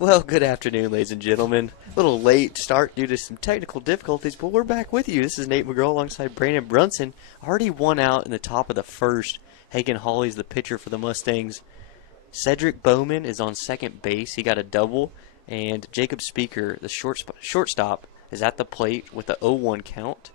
Well, good afternoon, ladies and gentlemen. A little late start due to some technical difficulties, but we're back with you. This is Nate McGraw alongside Brandon Brunson. Already one out in the top of the first. Hagen Hawley's the pitcher for the Mustangs. Cedric Bowman is on second base. He got a double. And Jacob Speaker, the shortstop, is at the plate with the 0-1 count.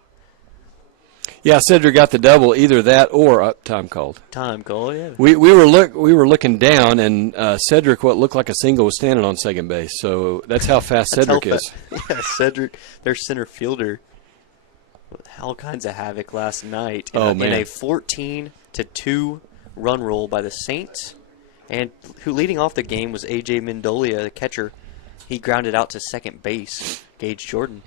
Yeah, Cedric got the double, either that or time called. Time called, yeah. We were looking down, and Cedric, what looked like a single, was standing on second base. So that's how fast Cedric is. Yeah, Cedric, their center fielder, with all kinds of havoc last night. In a 14-2 run roll by the Saints. And who leading off the game was A.J. Mendolia, the catcher. He grounded out to second base, Gage Jordan.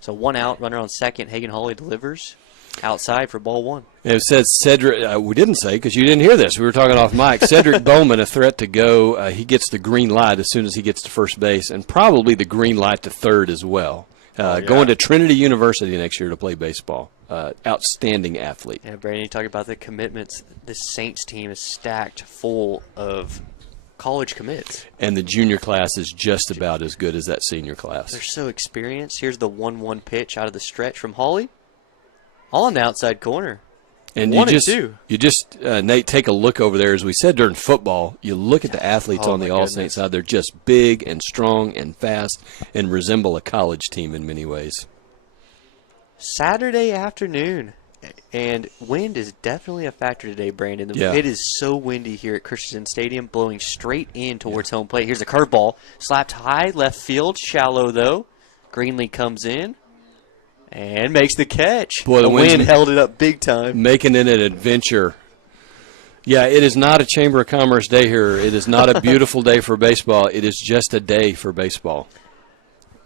So one out, runner on second. Hagen Hawley delivers outside for ball one. It says Cedric. We didn't say because you didn't hear this. We were talking off mic. Cedric Bowman, a threat to go. He gets the green light as soon as he gets to first base, and probably the green light to third as well. Going to Trinity University next year to play baseball. Outstanding athlete. Yeah, Brandon, you talk about the commitments. This Saints team is stacked full of college commits. And the junior class is just about as good as that senior class. They're so experienced. Here's the 1-1 pitch out of the stretch from Hawley. All on the outside corner. And you just Nate, take a look over there. As we said during football, you look at the athletes on the All-Saints side. They're just big and strong and fast and resemble a college team in many ways. Saturday afternoon. And wind is definitely a factor today, Brandon. It is so windy here at Christensen Stadium, blowing straight in towards home plate. Here's a curveball, slapped high, left field, shallow though. Greenlee comes in and makes the catch. Boy, the wind held it up big time. Making it an adventure. Yeah, it is not a Chamber of Commerce day here. It is not a beautiful day for baseball. It is just a day for baseball.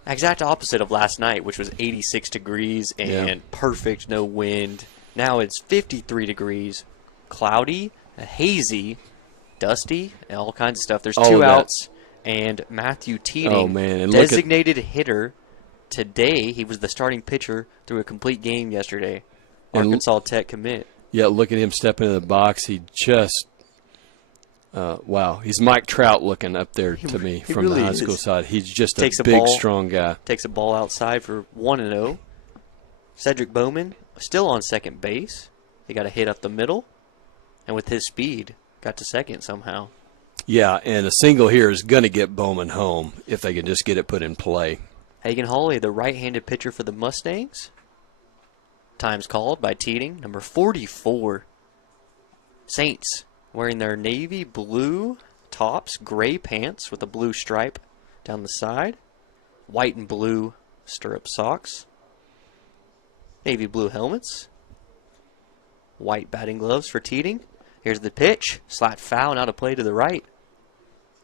Exact opposite of last night, which was 86 degrees and perfect, no wind. Now it's 53 degrees, cloudy, hazy, dusty, and all kinds of stuff. There's two outs, and Matthew Teating, designated hitter today. He was the starting pitcher through a complete game yesterday. Arkansas Tech commit. Yeah, look at him stepping into the box. He just wow, he's Mike Trout looking up there to me from really the high school side. He's just a big, strong guy. Takes a ball outside for 1-0. Cedric Bowman still on second base. He got a hit up the middle, and with his speed, got to second somehow. Yeah, and a single here is going to get Bowman home if they can just get it put in play. Hagen Hawley, the right-handed pitcher for the Mustangs. Time's called by Teating, number 44. Saints wearing their navy blue tops, gray pants with a blue stripe down the side, white and blue stirrup socks, navy blue helmets, white batting gloves for Teating. Here's the pitch, slapped foul, and out of play to the right.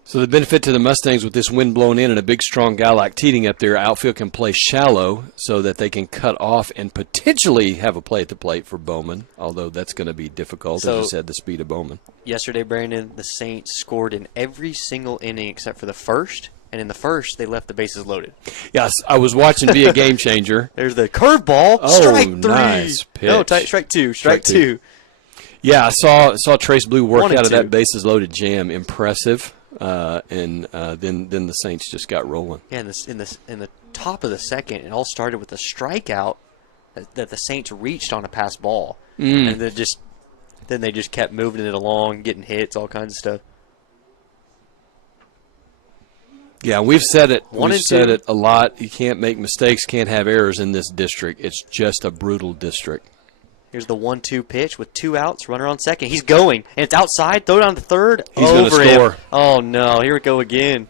So the benefit to the Mustangs with this wind blowing in and a big, strong guy like Teating up there, outfield can play shallow so that they can cut off and potentially have a play at the plate for Bowman, although that's going to be difficult, as you said, the speed of Bowman. Yesterday, Brandon, the Saints scored in every single inning except for the first, and in the first, they left the bases loaded. Yes, I was watching Be a Game Changer. There's the curveball, strike three. Nice pitch. No, strike two. Yeah, I saw Trace Blue work out of that bases loaded jam. Impressive. And then the Saints just got rolling. Yeah, in the top of the second, it all started with a strikeout that the Saints reached on a pass ball, and then they just kept moving it along, getting hits, all kinds of stuff. Yeah, we've said it. We've said it a lot. You can't make mistakes, can't have errors in this district. It's just a brutal district. Here's the 1-2 pitch with 2 outs, runner on second. He's going, and it's outside. Throw down to third. He's going to score. Him. Oh, no. Here we go again.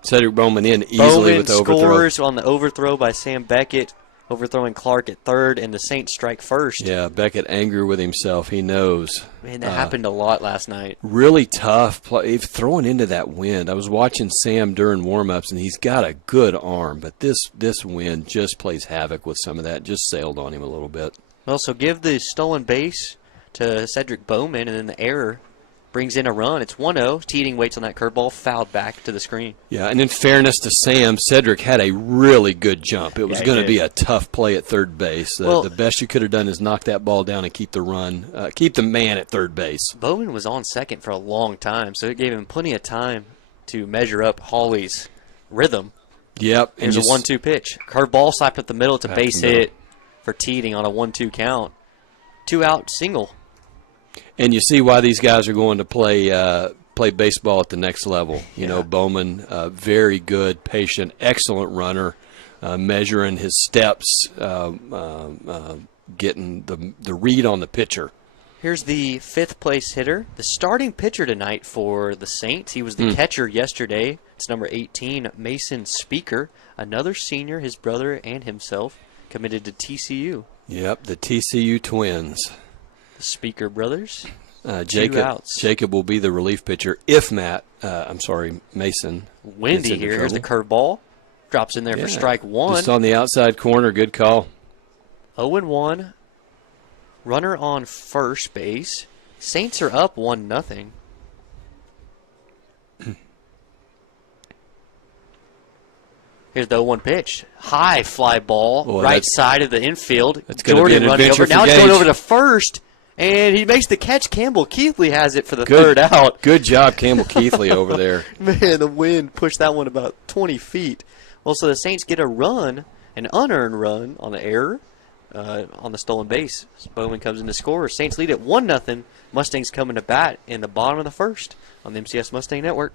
Cedric Bowman in easily with the overthrow. Bowman scores on the overthrow by Sam Beckett, overthrowing Clark at third, and the Saints strike first. Yeah, Beckett angry with himself. He knows. Man, that happened a lot last night. Really tough play, throwing into that wind. I was watching Sam during warm-ups, and he's got a good arm, but this wind just plays havoc with some of that. Just sailed on him a little bit. Well, so give the stolen base to Cedric Bowman, and then the error brings in a run. It's 1-0. Teating waits on that curveball, fouled back to the screen. Yeah, and in fairness to Sam, Cedric had a really good jump. It was going to be a tough play at third base. The best you could have done is knock that ball down and keep the run, keep the man at third base. Bowman was on second for a long time, so it gave him plenty of time to measure up Hawley's rhythm. Yep. Here's a 1-2 pitch. Curveball slapped up the middle. It's a base hit for Teeting on a 1-2 count. 2-out single. And you see why these guys are going to play baseball at the next level. You know, Bowman, very good, patient, excellent runner, measuring his steps, getting the read on the pitcher. Here's the 5th place hitter, the starting pitcher tonight for the Saints. He was the catcher yesterday. It's number 18, Mason Speaker, another senior, his brother and himself, committed to TCU. Yep, the TCU twins. The Speaker brothers. Jacob will be the relief pitcher if Mason. Windy here. Here's the curveball. Drops in there for strike 1. Just on the outside corner. Good call. 0-1. Runner on first base. Saints are up 1-0. Here's the 0-1 pitch. High fly ball, right side of the infield. That's Jordan running over. Now it's going over to first, and he makes the catch. Campbell Keithley has it for the third out. Good job, Campbell Keithley over there. Man, the wind pushed that one about 20 feet. Well, so the Saints get a run, an unearned run on the error. On the stolen base. Bowman comes in to score. Saints lead at 1-0. Mustangs coming to bat in the bottom of the first on the MCS Mustang Network.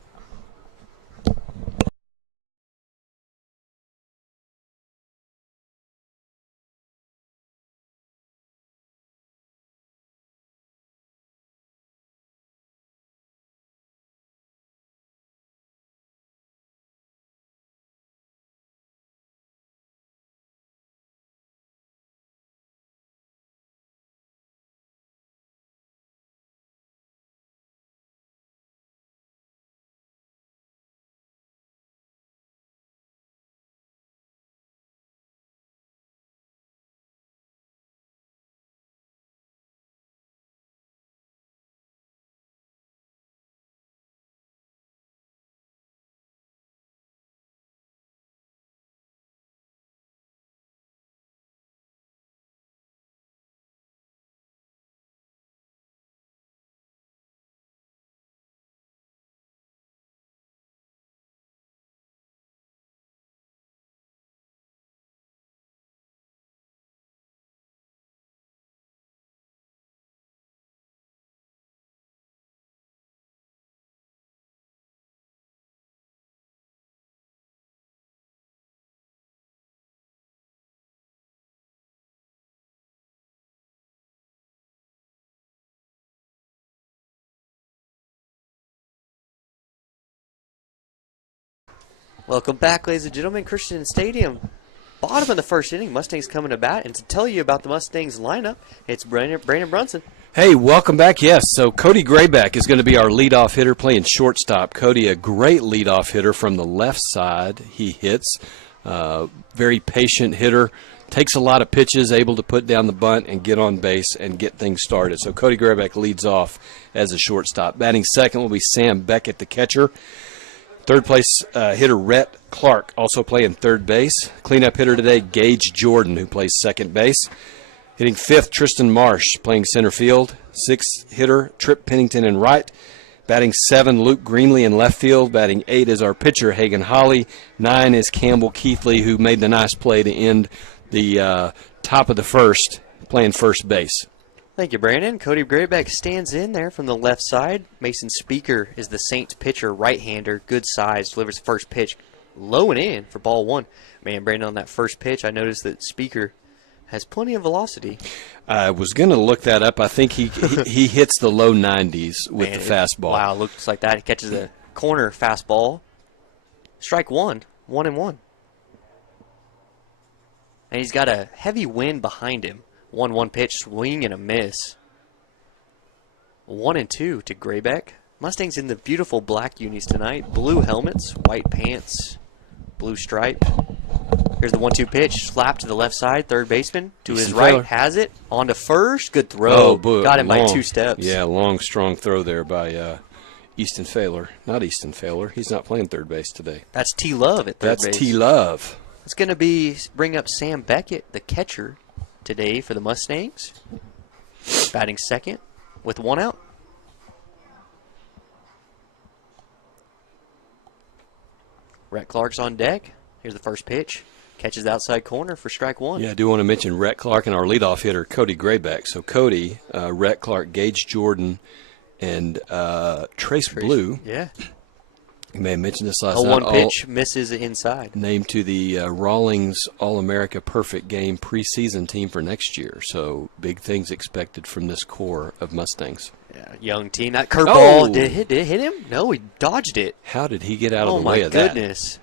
Welcome back, ladies and gentlemen. Christian Stadium. Bottom of the first inning. Mustangs coming to bat. And to tell you about the Mustangs lineup, it's Brandon Brunson. Hey, welcome back. Yes, so Cody Grayback is going to be our leadoff hitter playing shortstop. Cody, a great leadoff hitter from the left side. He hits. Very patient hitter. Takes a lot of pitches, able to put down the bunt and get on base and get things started. So Cody Grayback leads off as a shortstop. Batting second will be Sam Beckett, the catcher. Third place hitter Rhett Clark, also playing third base. Cleanup hitter today, Gage Jordan, who plays second base. Hitting fifth, Tristan Marsh, playing center field. Sixth hitter, Trip Pennington in right. Batting 7, Luke Greenlee in left field. Batting 8 is our pitcher, Hagan Holly. 9 is Campbell Keithley, who made the nice play to end the top of the first, playing first base. Thank you, Brandon. Cody Grayback stands in there from the left side. Mason Speaker is the Saints pitcher, right-hander, good size, delivers the first pitch low and in for ball 1. Man, Brandon, on that first pitch, I noticed that Speaker has plenty of velocity. I was going to look that up. I think he hits the low 90s with the fastball. Wow, looks like that. He catches a corner fastball. Strike 1, 1-1. And he's got a heavy wind behind him. 1-1 pitch, swing and a miss. 1-2 to Grayback. Mustangs in the beautiful black unis tonight. Blue helmets, white pants, blue stripe. Here's the 1-2 pitch. Slap to the left side. Third baseman to his right has it. On to first. Good throw. Got him by 2 steps. Yeah, long, strong throw there by Easton Failer. Not Easton Failer. He's not playing third base today. That's T. Love at third base. That's T. Love. It's going to bring up Sam Beckett, the catcher, today for the Mustangs. Batting second with 1 out. Rhett Clark's on deck. Here's the first pitch. Catches the outside corner for strike one. Yeah, I do want to mention Rhett Clark and our leadoff hitter, Cody Graybeck. So Cody, Rhett Clark, Gage Jordan, and Trace Blue. Yeah. You may have mentioned this last A night. one pitch misses inside. Named to the Rawlings All-America Perfect Game preseason team for next year. So big things expected from this core of Mustangs. Yeah, young team. That curveball, Oh! did it hit him? No, he dodged it. How did he get out of the way of that? Oh, my goodness.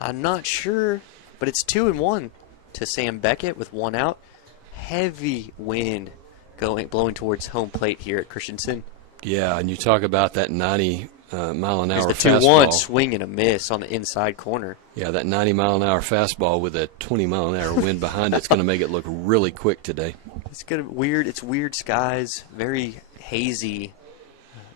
I'm not sure, but it's 2-1 to Sam Beckett with one out. Heavy wind blowing towards home plate here at Christensen. Yeah, and you talk about that 90-mile-an-hour There's the fastball. 2-1 swing and a miss on the inside corner. Yeah, that 90-mile-an-hour fastball with a 20-mile-an-hour wind behind it's going to make it look really quick today. It's weird skies, very hazy,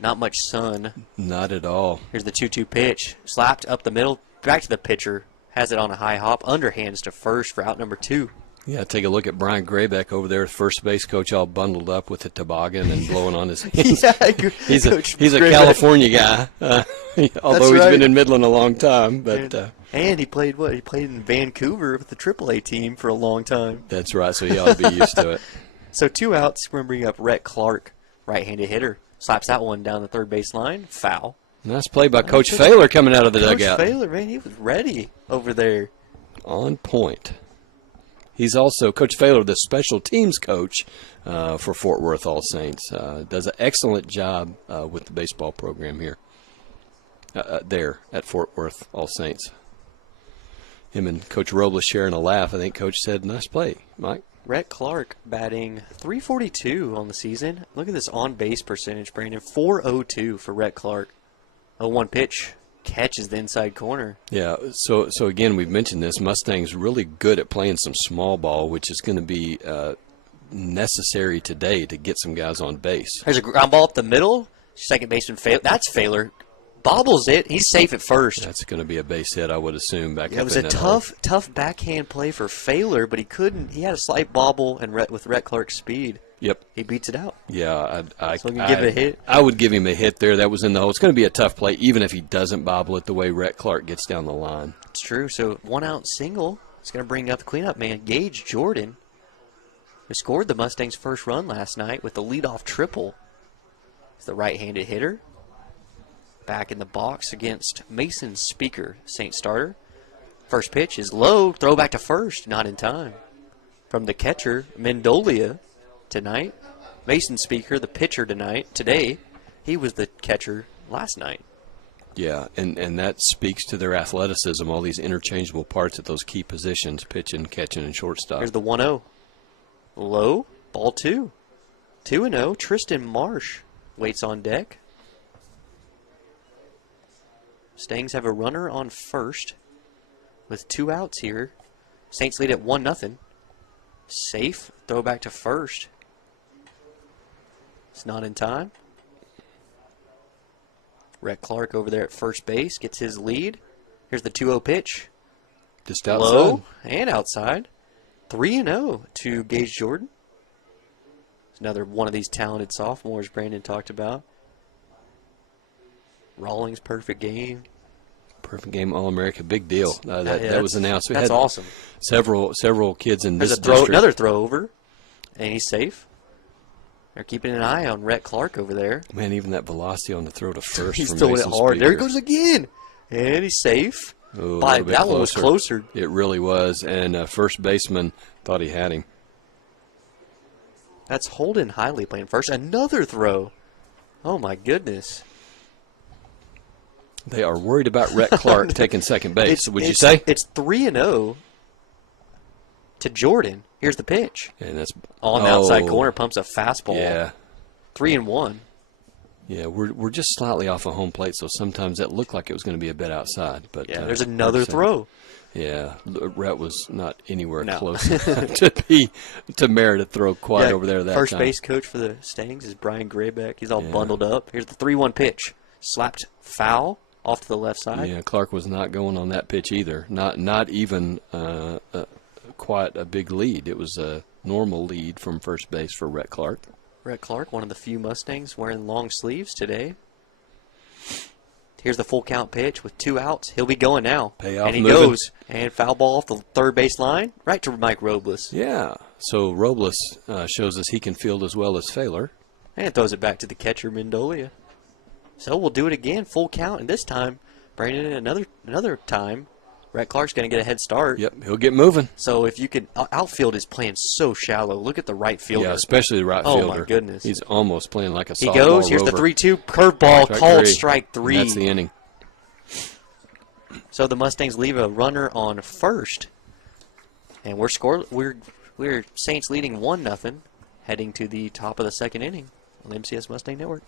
not much sun. Not at all. Here's the 2-2 pitch, slapped up the middle, back to the pitcher, has it on a high hop, underhands to first for out number 2. Yeah, take a look at Brian Graybeck over there, first base coach, all bundled up with a toboggan and blowing on his hands. Yeah, he's a Graybeck. California guy, although he's right. been in Midland a long time. But and he played He played in Vancouver with the AAA team for a long time. that's right, so he ought to be used to it. So 2 outs. We're going to bring up Rhett Clark, right-handed hitter. Slaps that one down the third base line. Foul. Nice play by Coach Failer coming out of the dugout. Coach Failer, man, he was ready over there. On point. He's also Coach Failer, the special teams coach for Fort Worth All Saints. Does an excellent job with the baseball program here, there at Fort Worth All Saints. Him and Coach Robles sharing a laugh. I think Coach said, "Nice play, Mike." Rhett Clark batting .342 on the season. Look at this on-base percentage, Brandon. .402 for Rhett Clark. 0-1 pitch. Catches the inside corner. Yeah, so again, we've mentioned this. Mustang's really good at playing some small ball, which is going to be necessary today to get some guys on base. There's a ground ball up the middle. Second baseman, That's Failer. Bobbles it. He's safe at first. That's going to be a base hit, I would assume, back up It was in a that hole. tough backhand play for Failer, but he couldn't. He had a slight bobble, and with Rhett Clark's speed, Yep. he beats it out. Yeah, So we can give it a hit? I would give him a hit there. That was in the hole. It's going to be a tough play, even if he doesn't bobble it the way Rhett Clark gets down the line. It's true. So 1 out single. It's going to bring up the cleanup man, Gage Jordan, who scored the Mustangs' first run last night with the leadoff triple. He's the right-handed hitter. Back in the box against Mason Speaker, Saint starter. First pitch is low. Throw back to first. Not in time. From the catcher, Mendolia, tonight. Mason Speaker, the pitcher today. He was the catcher last night. Yeah, and that speaks to their athleticism, all these interchangeable parts at those key positions, pitching, catching, and shortstop. Here's the 1-0. Low, ball 2. 2-0, Tristan Marsh waits on deck. Stangs have a runner on first with 2 outs here. Saints lead at 1-0. Safe, throw back to first. It's not in time. Rhett Clark over there at first base gets his lead. Here's the 2-0 pitch. Just outside. Low and outside. 3-0 to Gage Jordan. It's another one of these talented sophomores Brandon talked about. Rawlings perfect game. Perfect game, All-America, big deal. That was announced. We That's had awesome. Several kids in There's this a throw, district. another throw over, and he's safe. They're keeping an eye on Rhett Clark over there. Man, even that velocity on the throw to first. He's from throwing Mason it hard. There he Speaker. goes again, and he's safe. Ooh, a But little bit that one was closer. It really was, and first baseman thought he had him. That's Holden Hiley playing first. Another throw. Oh my goodness. They are worried about Rhett Clark taking second base. Would you say? It's 3-0 to Jordan. Here's the pitch. And that's On the outside corner, pumps a fastball. Yeah, 3-1. yeah. We're just slightly off of home plate, so sometimes that looked like it was going to be a bit outside. But Yeah, there's another throw. Yeah, Rhett was not anywhere No. close to merit a throw quite over there that First time. base coach for the Stangs is Brian Graybeck. He's all Yeah. bundled up. Here's the 3-1 pitch. Slapped foul off to the left side. Yeah, Clark was not going on that pitch either. Not even quite a big lead. It was a normal lead from first base for Rhett Clark. Rhett Clark, one of the few Mustangs wearing long sleeves today. Here's the full count pitch with 2 outs. He'll be going now. Payoff and he moving. goes. And foul ball off the third base line right to Mike Robles. Yeah. So Robles shows us he can field as well as Failer. And throws it back to the catcher, Mendolia. So we'll do it again, full count. And this time, bringing in another time, Rhett Clark's going to get a head start. Yep, he'll get moving. So if you could, outfield is playing so shallow. Look at the right fielder. Yeah, especially the right Oh, fielder. my goodness. He's almost playing like a He softball goes. Here's the rover. 3-2 curveball called strike 3. And that's the inning. So the Mustangs leave a runner on first, and we're Saints leading 1-0, heading to the top of the second inning on the MCS Mustang Network.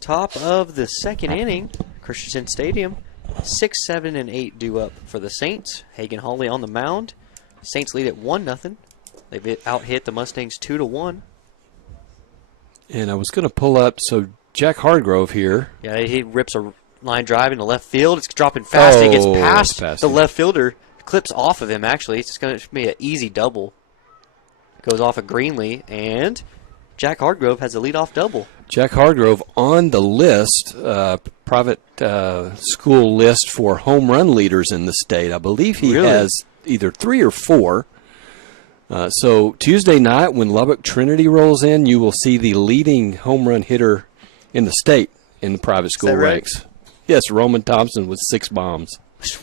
Top of the second inning, Christensen Stadium. 6, 7, and 8 due up for the Saints. Hagen Hawley on the mound. Saints lead at 1-0. They've out-hit the Mustangs 2-1. And I was going to pull up, so Jack Hardgrove here. Yeah, he rips a line drive into left field. It's dropping fast. It gets past the left fielder. Clips off of him, actually. It's just going to be an easy double. Goes off of Greenlee, and Jack Hardgrove has a leadoff double. Jack Hardgrove on the list, private school list for home run leaders in the state. I believe he has either 3 or 4. So Tuesday night when Lubbock Trinity rolls in, you will see the leading home run hitter in the state in the private school ranks. Yes, Roman Thompson with 6 bombs.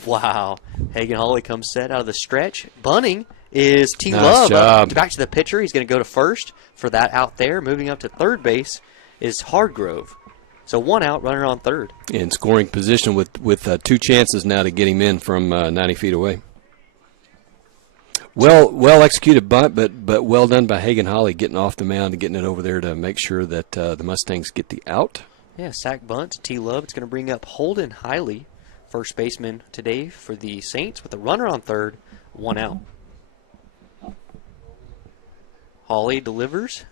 Wow. Hagen Hawley comes set out of the stretch. Bunting is T. Nice Love. job. Back to the pitcher. He's going to go to first for that out there. Moving up to third base is Hardgrove. So 1 out, runner on third. In scoring position with 2 chances now to get him in from 90 feet away. Well executed bunt, but well done by Hagen Hawley getting off the mound and getting it over there to make sure that the Mustangs get the out. Yeah, sack bunt to T. Love. It's going to bring up Holden Hiley, first baseman today for the Saints, with a runner on third, 1 out. Hawley delivers.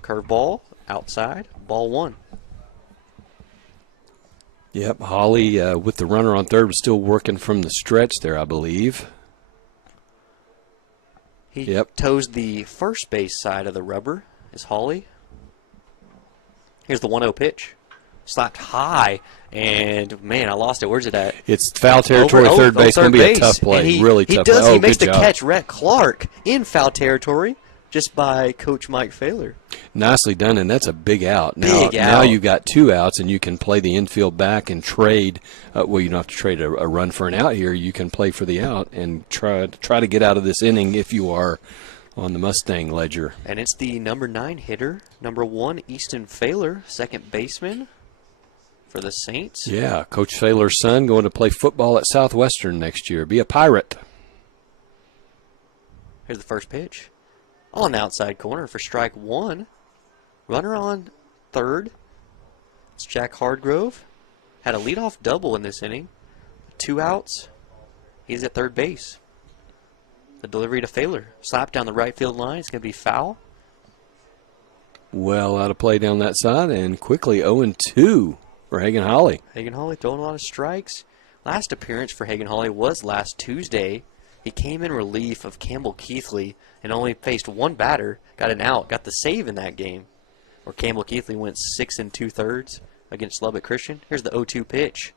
Curveball, outside, ball 1. Yep, Hawley with the runner on third was still working from the stretch there, I believe. He toes the first base side of the rubber, is Hawley. Here's the 1-0 pitch. Slapped high, and, man, I lost it. Where's it at? It's foul territory, third base. Going to be a tough play, really tough play. He makes the catch, Rhett Clark, in foul territory, just by Coach Mike Failer. Nicely done, and that's a big out. Now you've got 2 outs, and you can play the infield back and trade. Well, you don't have to trade a run for an out here. You can play for the out and try to get out of this inning if you are on the Mustang ledger. And it's the number 9 hitter, number 1, Easton Failer, second baseman for the Saints. Yeah, Coach Failer's son going to play football at Southwestern next year. Be a Pirate. Here's the first pitch. On the outside corner for strike 1. Runner on third. It's Jack Hardgrove. Had a leadoff double in this inning. 2 outs. He's at third base. The delivery to Failer. Slap down the right field line. It's going to be foul. Well out of play down that side, and quickly 0-2 for Hagen Hawley. Hagen Hawley throwing a lot of strikes. Last appearance for Hagen Hawley was last Tuesday. He came in relief of Campbell Keithley and only faced 1 batter, got an out, got the save in that game, where Campbell Keithley went 6 2/3 against Lubbock Christian. Here's the 0-2 pitch.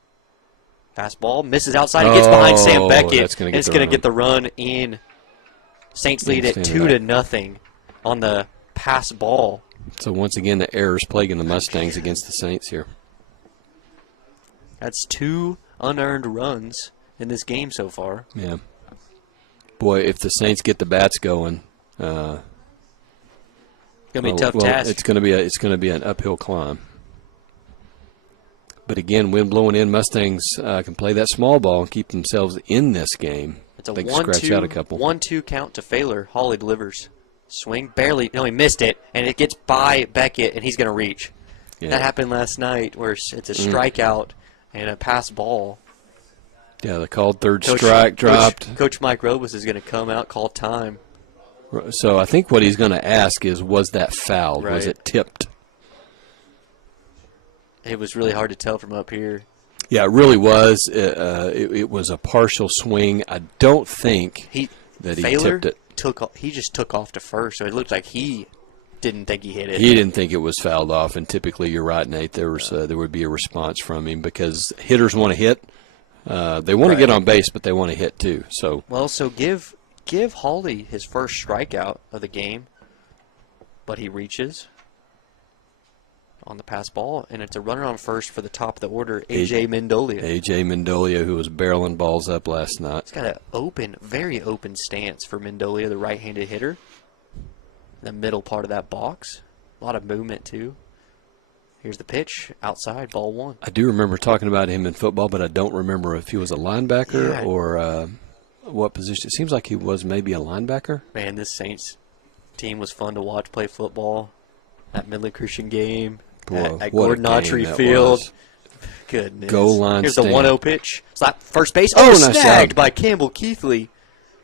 Fastball, misses outside, he gets behind Sam Beckett, That's gonna and it's going to get the run in. Saints lead at 2-0 on the pass ball. So once again, the errors plaguing the Mustangs against the Saints here. That's 2 unearned runs in this game so far. Yeah. Boy, if the Saints get the bats going, it's gonna be a tough task. It's gonna be an uphill climb. But again, wind blowing in, Mustangs can play that small ball and keep themselves in this game. It's a they can scratch out a couple. 1-2 count to Failer. Hawley delivers. Swing, barely. No, he missed it, and it gets by Beckett, and he's going to reach. Yeah. That happened last night where it's a strikeout and a pass ball. Yeah, the called third strike dropped. Coach Mike Robus is going to come out, call time. So I think what he's going to ask is, was that fouled? Right. Was it tipped? It was really hard to tell from up here. Yeah, it really was. It was a partial swing. I don't think that he tipped it. He just took off to first, so it looked like he didn't think he hit it. He didn't think it was fouled off, and typically, you're right, Nate. There would be a response from him because hitters want to hit. They want to get on base, but they want to hit too. So give Hawley his first strikeout of the game, but he reaches on the pass ball, and it's a runner on first for the top of the order, A.J. Mendolia. A.J. Mendolia, who was barreling balls up last night. It's got an very open stance for Mendolia, the right-handed hitter. The middle part of that box. A lot of movement, too. Here's the pitch, outside, ball 1. I do remember talking about him in football, but I don't remember if he was a linebacker or what position. It seems like he was maybe a linebacker. Man, this Saints team was fun to watch play football. That Midland Christian game. Boy, at Gordon Autry Field. Goodness. Goal line Here's stand. the 1-0 pitch. Slap first base. Nice snagged job by Campbell Keithley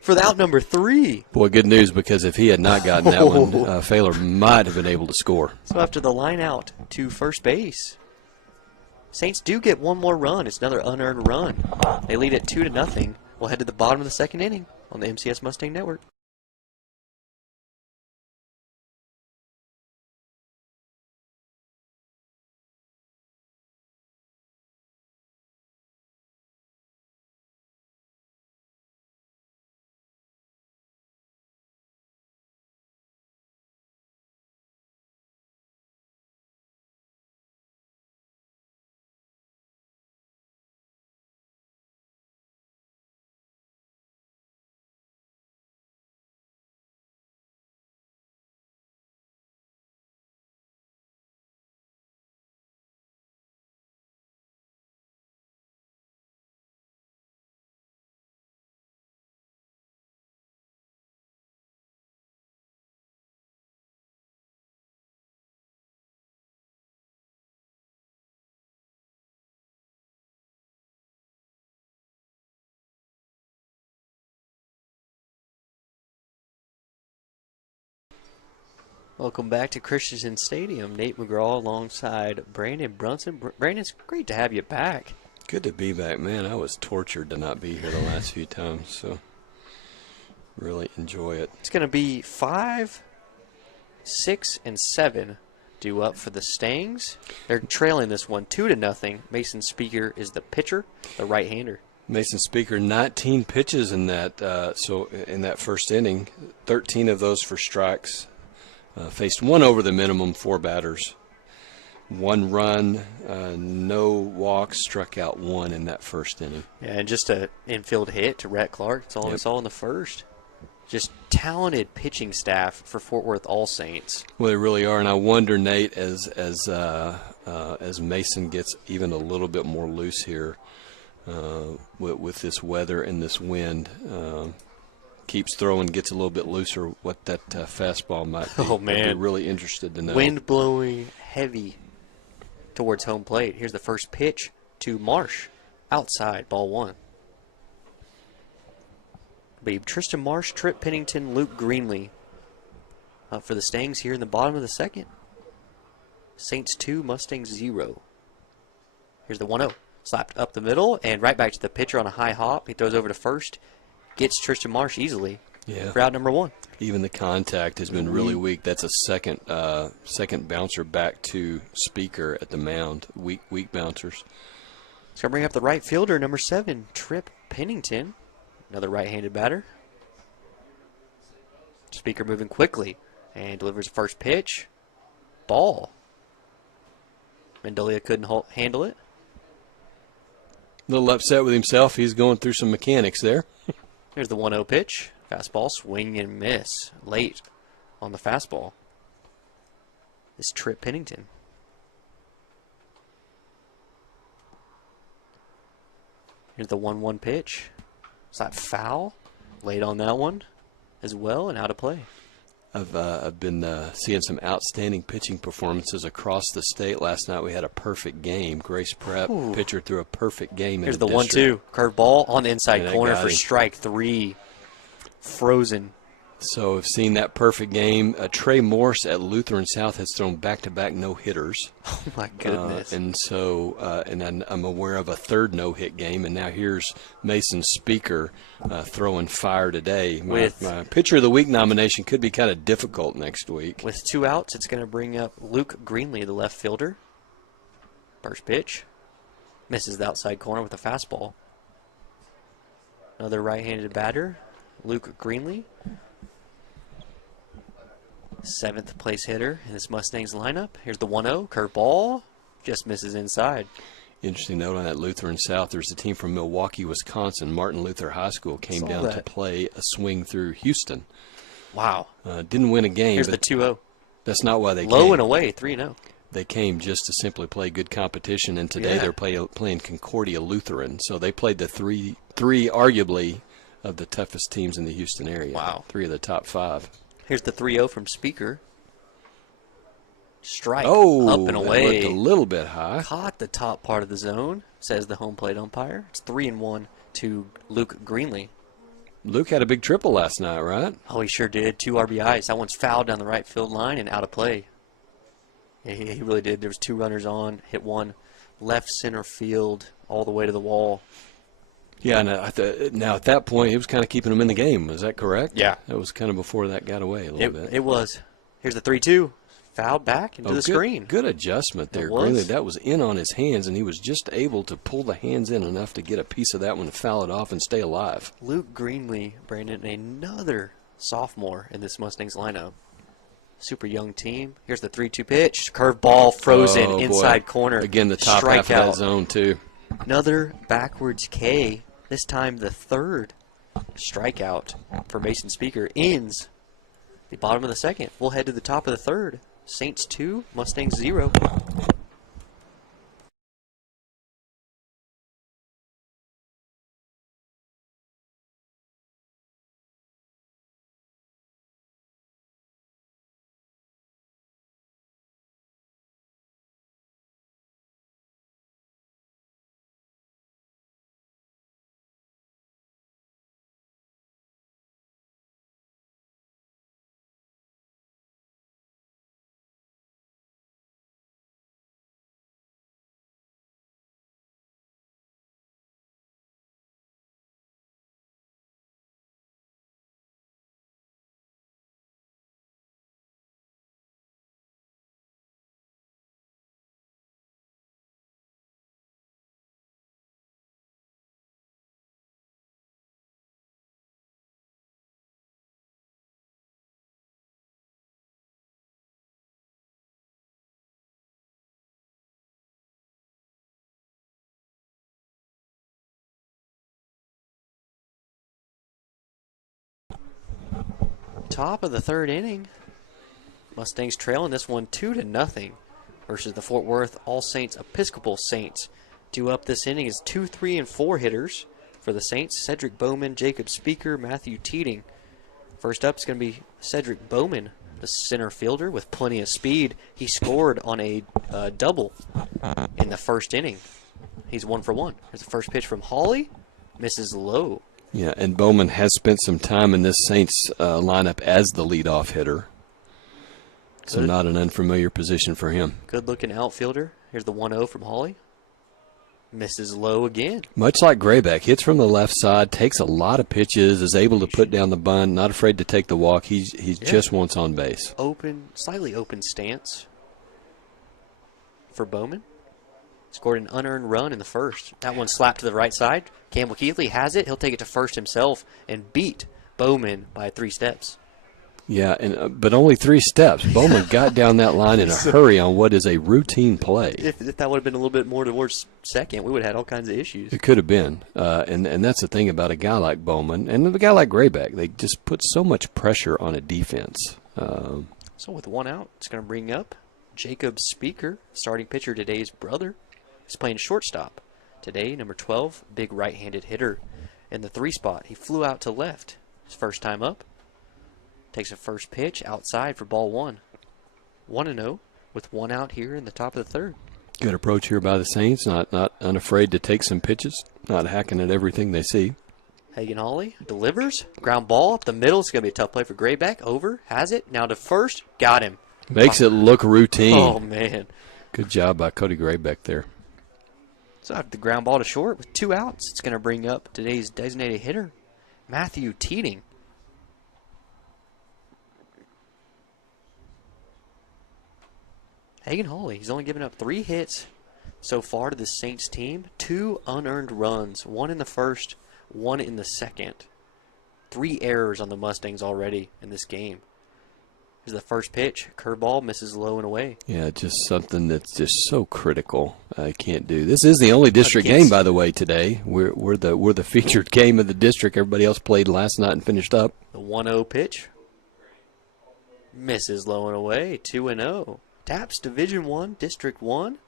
for the out number 3. Boy, good news, because if he had not gotten that one, Failer might have been able to score. So after the line out to first base, Saints do get one more run. It's another unearned run. They lead at 2-0. We'll head to the bottom of the second inning on the MCS Mustang Network. Welcome back to Christensen Stadium. Nate McGraw alongside Brandon Brunson. Brandon, it's great to have you back. Good to be back, man. I was tortured to not be here the last few times, so really enjoy it. It's going to be 5, 6, and 7 due up for the Stangs. They're trailing this one 2-0. Mason Speaker is the pitcher, the right-hander. Mason Speaker, 19 pitches in that in that first inning, 13 of those for strikes. Faced one over the minimum, 4 batters. 1 run, no walks, struck out 1 in that first inning. Yeah, and just an infield hit to Rhett Clark. That's all we saw in the first. Just talented pitching staff for Fort Worth All Saints. Well, they really are, and I wonder, Nate, as Mason gets even a little bit more loose here with this weather and this wind, keeps throwing, gets a little bit looser, what that fastball might be. Oh, man. I'd be really interested to know. Wind blowing heavy towards home plate. Here's the first pitch to Marsh. Outside, ball 1. Be Tristan Marsh, Trip Pennington, Luke Greenlee up for the Stangs here in the bottom of the second. Saints 2, Mustangs 0. Here's the 1-0. Slapped up the middle and right back to the pitcher on a high hop. He throws over to first. Gets Tristan Marsh easily for out number 1. Even the contact has been really weak. That's a second bouncer back to Speaker at the mound. Weak bouncers. It's going to bring up the right fielder, number 7, Trip Pennington. Another right-handed batter. Speaker moving quickly and delivers the first pitch. Ball. Mendolia couldn't handle it. A little upset with himself. He's going through some mechanics there. Here's the 1-0 pitch. Fastball, swing and miss. Late on the fastball. It's Trip Pennington. Here's the 1-1 pitch. Is that foul? Late on that one as well and out of play. I've been seeing some outstanding pitching performances across the state. Last night we had a perfect game. Grace Prep pitcher threw a perfect game. Here's the 1-2 curve ball on the inside corner for strike 3. Frozen. So I've seen that perfect game. Trey Morse at Lutheran South has thrown back-to-back no-hitters. Oh, my goodness. And I'm aware of a third no-hit game, and now here's Mason Speaker throwing fire today. My Pitcher of the Week nomination could be kind of difficult next week. With 2 outs, it's going to bring up Luke Greenlee, the left fielder. First pitch. Misses the outside corner with a fastball. Another right-handed batter, Luke Greenlee. 7th place hitter in this Mustangs lineup. Here's the 1-0 curveball. Just misses inside. Interesting note on that Lutheran South. There's a team from Milwaukee, Wisconsin. Martin Luther High School came down to play a swing through Houston. Wow. Didn't win a game. Here's the 2-0. That's not why they came. Low and away, 3-0. They came just to simply play good competition, and today they're playing Concordia Lutheran. So they played the three arguably of the toughest teams in the Houston area. Wow. 3 of the top 5. Here's the 3-0 from Speaker. Strike. Oh, up and away. Looked a little bit high. Caught the top part of the zone, says the home plate umpire. It's 3-1 to Luke Greenlee. Luke had a big triple last night, right? Oh, he sure did. 2 RBIs. That one's fouled down the right field line and out of play. Yeah, he really did. There was 2 runners on, hit one left center field all the way to the wall. Yeah, now at that point, he was kind of keeping him in the game. Is that correct? Yeah. That was kind of before that got away a little bit. It was. Here's the 3-2. Fouled back into the screen. Good adjustment there. Greenlee, that was in on his hands, and he was just able to pull the hands in enough to get a piece of that one to foul it off and stay alive. Luke Greenlee, Brandon, another sophomore in this Mustangs lineup. Super young team. Here's the 3-2 pitch. Curve ball frozen inside corner. Again, the top half of that zone, too. Another backwards K. This time the 3rd strikeout for Mason Speaker ends the bottom of the 2nd. We'll head to the top of the 3rd. Saints 2, Mustangs 0. Top of the 3rd inning. Mustangs trailing this one 2-0 versus the Fort Worth All Saints Episcopal Saints. Due up this inning is 2, 3, and 4 hitters for the Saints. Cedric Bowman, Jacob Speaker, Matthew Teeting. First up is going to be Cedric Bowman, the center fielder with plenty of speed. He scored on a double in the 1st inning. He's 1 for 1. Here's the first pitch from Hawley. Misses low. Yeah, and Bowman has spent some time in this Saints lineup as the leadoff hitter. So not an unfamiliar position for him. Good-looking outfielder. Here's the 1-0 from Hawley. Misses low again. Much like Graybeck, hits from the left side, takes a lot of pitches, is able to put down the bunt, not afraid to take the walk. He just wants on base. Slightly open stance for Bowman. Scored an unearned run in the 1st. That one slapped to the right side. Campbell Keithley has it. He'll take it to 1st himself and beat Bowman by 3 steps. Yeah, but only 3 steps. Bowman got down that line in a hurry on what is a routine play. If that would have been a little bit more towards second, we would have had all kinds of issues. It could have been, and that's the thing about a guy like Bowman and a guy like Grayback. They just put so much pressure on a defense. So with 1 out, it's going to bring up Jacob Speaker, starting pitcher today's brother. He's playing shortstop today, number 12, big right-handed hitter in the 3 spot. He flew out to left his first time up. Takes a first pitch outside for ball 1. 1-0 with 1 out here in the top of the 3rd. Good approach here by the Saints, not unafraid to take some pitches, not hacking at everything they see. Hagen Hawley delivers. Ground ball up the middle. It's going to be a tough play for Grayback. Over. Has it. Now to first. Got him. Makes it look routine. Oh, man. Good job by Cody Grayback there. So after the ground ball to short with 2 outs, it's going to bring up today's designated hitter, Matthew Teeting. Hagen Hawley, he's only given up 3 hits so far to the Saints team. 2 unearned runs, 1 in the first, 1 in the second. 3 errors on the Mustangs already in this game. Here's the first pitch. Curveball misses low and away. Yeah, just something that's just so critical. I can't do. This is the only district game, by the way, today. We're the featured game of the district. Everybody else played last night and finished up. The 1-0 pitch. Misses low and away. 2-0. Taps Division 1, District 1.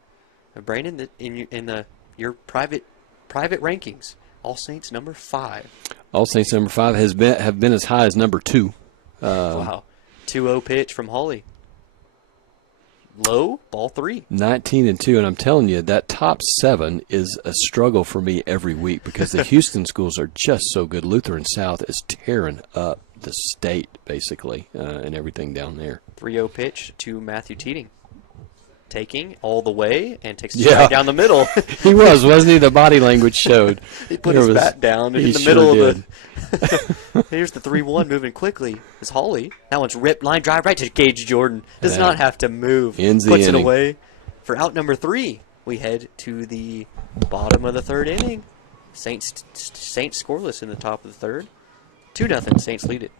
Brandon, in your private rankings, All Saints number 5. All Saints number 5 have been as high as number 2. Wow. 2-0 pitch from Hawley. Low, ball 3. 19-2, and I'm telling you, that top 7 is a struggle for me every week because the Houston schools are just so good. Lutheran South is tearing up the state, basically, and everything down there. 3-0 pitch to Matthew Teeting. Taking all the way and takes a strike down the middle. He wasn't he? The body language showed. He put his bat down in the middle of the. Here's the 3-1 moving quickly. Is Hawley. That one's ripped. Line drive right to Gage Jordan. Does not have to move. Puts it away. For out number 3, we head to the bottom of the 3rd inning. Saints scoreless in the top of the 3rd. 2-0. Saints lead it.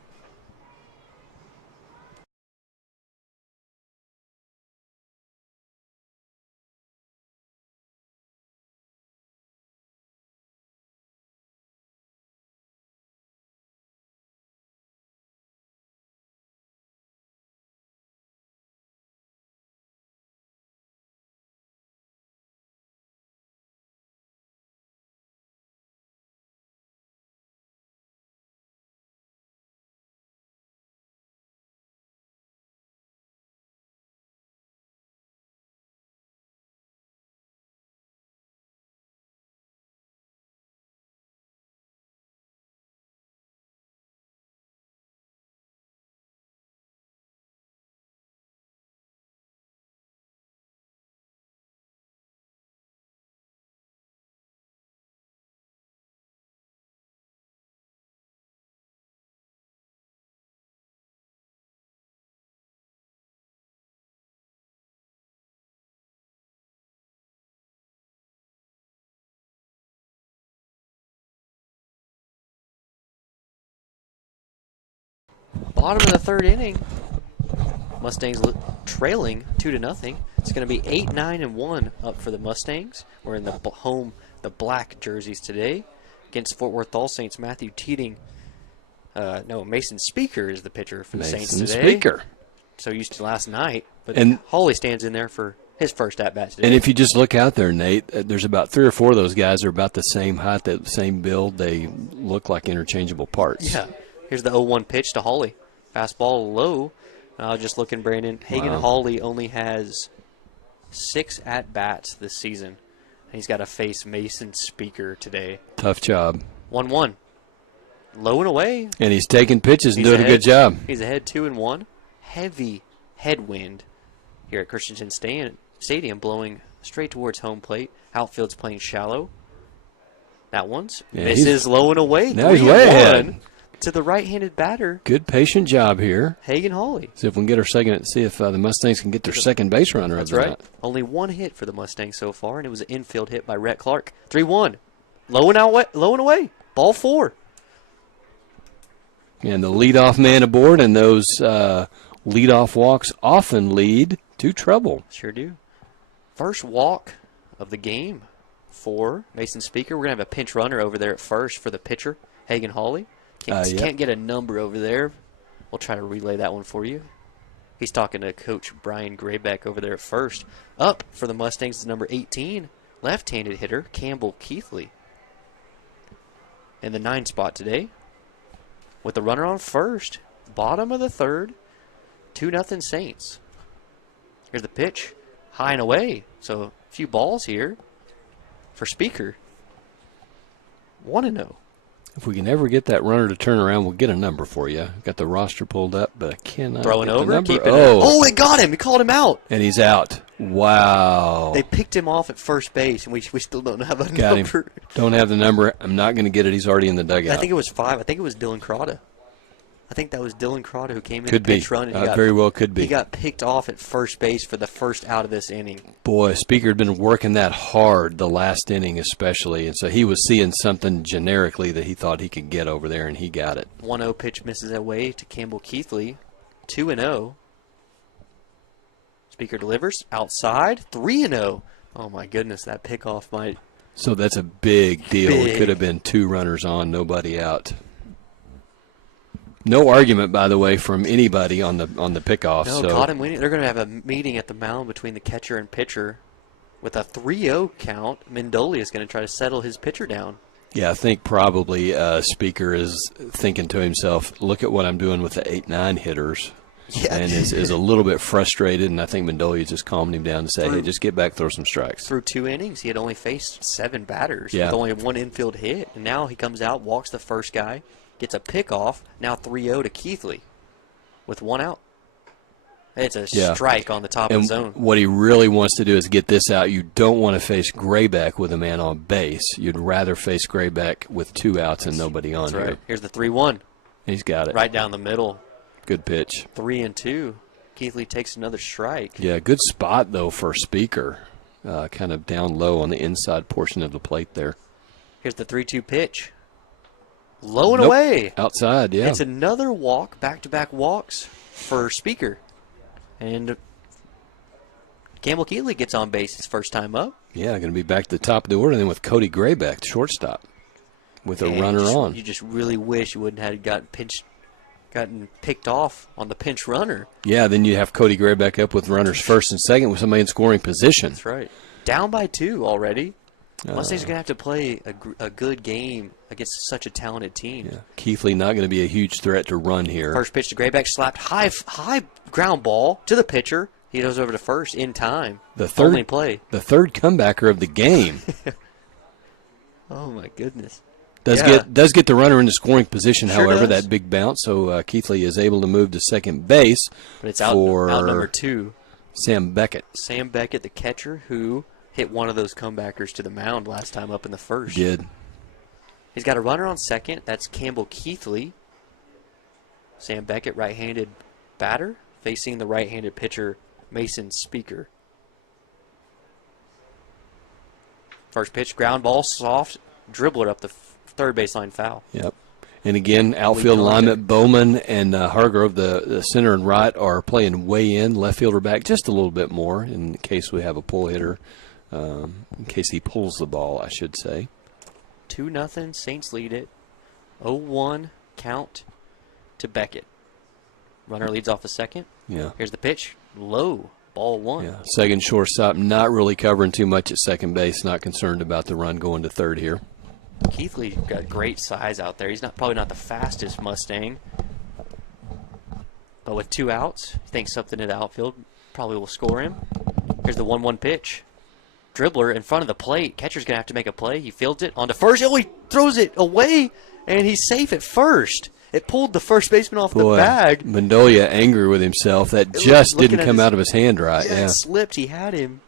Bottom of the 3rd inning. Mustangs trailing 2-0. It's going to be 8-9-1 up for the Mustangs. We're in the black jerseys today against Fort Worth All Saints. Matthew Teeting. Mason Speaker is the pitcher for the Saints today. Mason Speaker. So used to last night, but and Hawley stands in there for his first at-bat today. And if you just look out there, Nate, there's about 3 or 4 of those guys are about the same height, the same build. They look like interchangeable parts. Yeah. Here's the 0-1 pitch to Hawley. Fastball low. Just looking, Brandon. Hagen Hawley only has 6 at-bats this season. He's got to face Mason Speaker today. Tough job. 1-1. Low and away. And he's taking pitches and doing a good job. He's ahead 2-1. Heavy headwind here at Christensen Stadium, blowing straight towards home plate. Outfield's playing shallow. That one's misses low and away. Now he's way ahead. To the right-handed batter. Good patient job here. Hagen Hawley. See if we can get our second. See if the Mustangs can get their second base runner. That's right. Only 1 hit for the Mustangs so far, and it was an infield hit by Rhett Clark. 3-1. Low and away. Ball 4. And the leadoff man aboard, and those leadoff walks often lead to trouble. Sure do. First walk of the game for Mason Speaker. We're going to have a pinch runner over there at first for the pitcher, Hagen Hawley. Can't get a number over there. We'll try to relay that one for you. He's talking to Coach Brian Graybeck over there at first. Up for the Mustangs is number 18, left-handed hitter, Campbell Keithley. In the 9 spot today. With the runner on first, bottom of the third, 2-0 Saints. Here's the pitch, high and away. So a few balls here for Speaker. 1-0. If we can ever get that runner to turn around, we'll get a number for you. Got the roster pulled up, but I cannot Throwing get over, the number. keeping it. Oh, they got him. He called him out. And he's out. Wow. They picked him off at first base, and we still don't have a Got number. him. Don't have the number. I'm not going to get it. He's already in the dugout. I think it was 5. I think it was Dylan Crota. I think that was Dylan Crota who came in Could the pinch be. run. And Very well could be. He got picked off at first base for the first out of this inning. Boy, Speaker had been working that hard the last inning especially, and so he was seeing something generically that he thought he could get over there, and he got it. 1-0 pitch misses away to Campbell Keithley. 2-0. Speaker delivers outside. 3-0. Oh, my goodness, that pickoff might. So that's a big deal. Big. It could have been 2 runners on, nobody out. No argument, by the way, from anybody on the pickoff. No, so. caught him winning. They're going to have a meeting at the mound between the catcher and pitcher. With a 3-0 count, Mendolia is going to try to settle his pitcher down. Yeah, I think probably Speaker is thinking to himself, look at what I'm doing with the 8-9 hitters. Yeah. And is a little bit frustrated, and I think Mendolia just calmed him down to say, hey, just get back, throw some strikes. Through 2 innings, he had only faced 7 batters Yeah. with only 1 infield hit. And now he comes out, walks the first guy, gets a pickoff, now 3-0 to Keithley with 1 out. It's a strike on the top of the zone. What he really wants to do is get this out. You don't want to face Grayback with a man on base. You'd rather face Grayback with 2 outs and nobody on That's here. right. Here's the 3-1. He's got it. Right down the middle. Good pitch. 3-2. Keithley takes another strike. Yeah, good spot, though, for Speaker. Kind of down low on the inside portion of the plate there. Here's the 3-2 pitch. Low and Nope. away. Outside, yeah. It's another walk, back-to-back walks for Speaker. And Campbell Keithley gets on base his first time up. Yeah, going to be back to the top of the order, and then with Cody Grayback, the shortstop, with a runner on. You just really wish you wouldn't have gotten picked off on the pinch runner. Yeah, then you have Cody Grayback up with runners first and second with somebody in scoring position. That's right. Down by 2 already. Mustangs are going to have to play a good game against such a talented team. Yeah. Keithley not going to be a huge threat to run here. First pitch to Grayback, slapped high ground ball to the pitcher. He goes over to first in time. The third Only play. The third comebacker of the game. Oh my goodness. Does get the runner into scoring position, Sure however, does. that big bounce. So Keithley is able to move to second base. But it's out number 2. Sam Beckett. Sam Beckett, the catcher, who hit one of those comebackers to the mound last time up in the first. Did. He's got a runner on second. That's Campbell Keithley. Sam Beckett, right-handed batter, facing the right-handed pitcher, Mason Speaker. First pitch, ground ball, soft, dribbler up the third baseline foul. Yep. And again, outfield alignment, Bowman and Hargrove, the center and right, are playing way in, left fielder back just a little bit more in case we have a pull hitter, in case he pulls the ball, I should say. 2-0, Saints lead it. 0-1 count to Beckett. Runner leads off the second. Yeah. Here's the pitch. Low. Ball 1. Yeah. Second shortstop, not really covering too much at second base, not concerned about the run going to third here. Keithley got great size out there. He's probably not the fastest Mustang. But with 2 outs, he thinks something in the outfield probably will score him. Here's the 1-1 pitch. Dribbler in front of the plate. Catcher's going to have to make a play. He fields it onto first. Oh, he throws it away, and he's safe at first. It pulled the first baseman off the bag. Mendolia angry with himself. That just didn't come out of his hand right. Yeah, it slipped. He had him.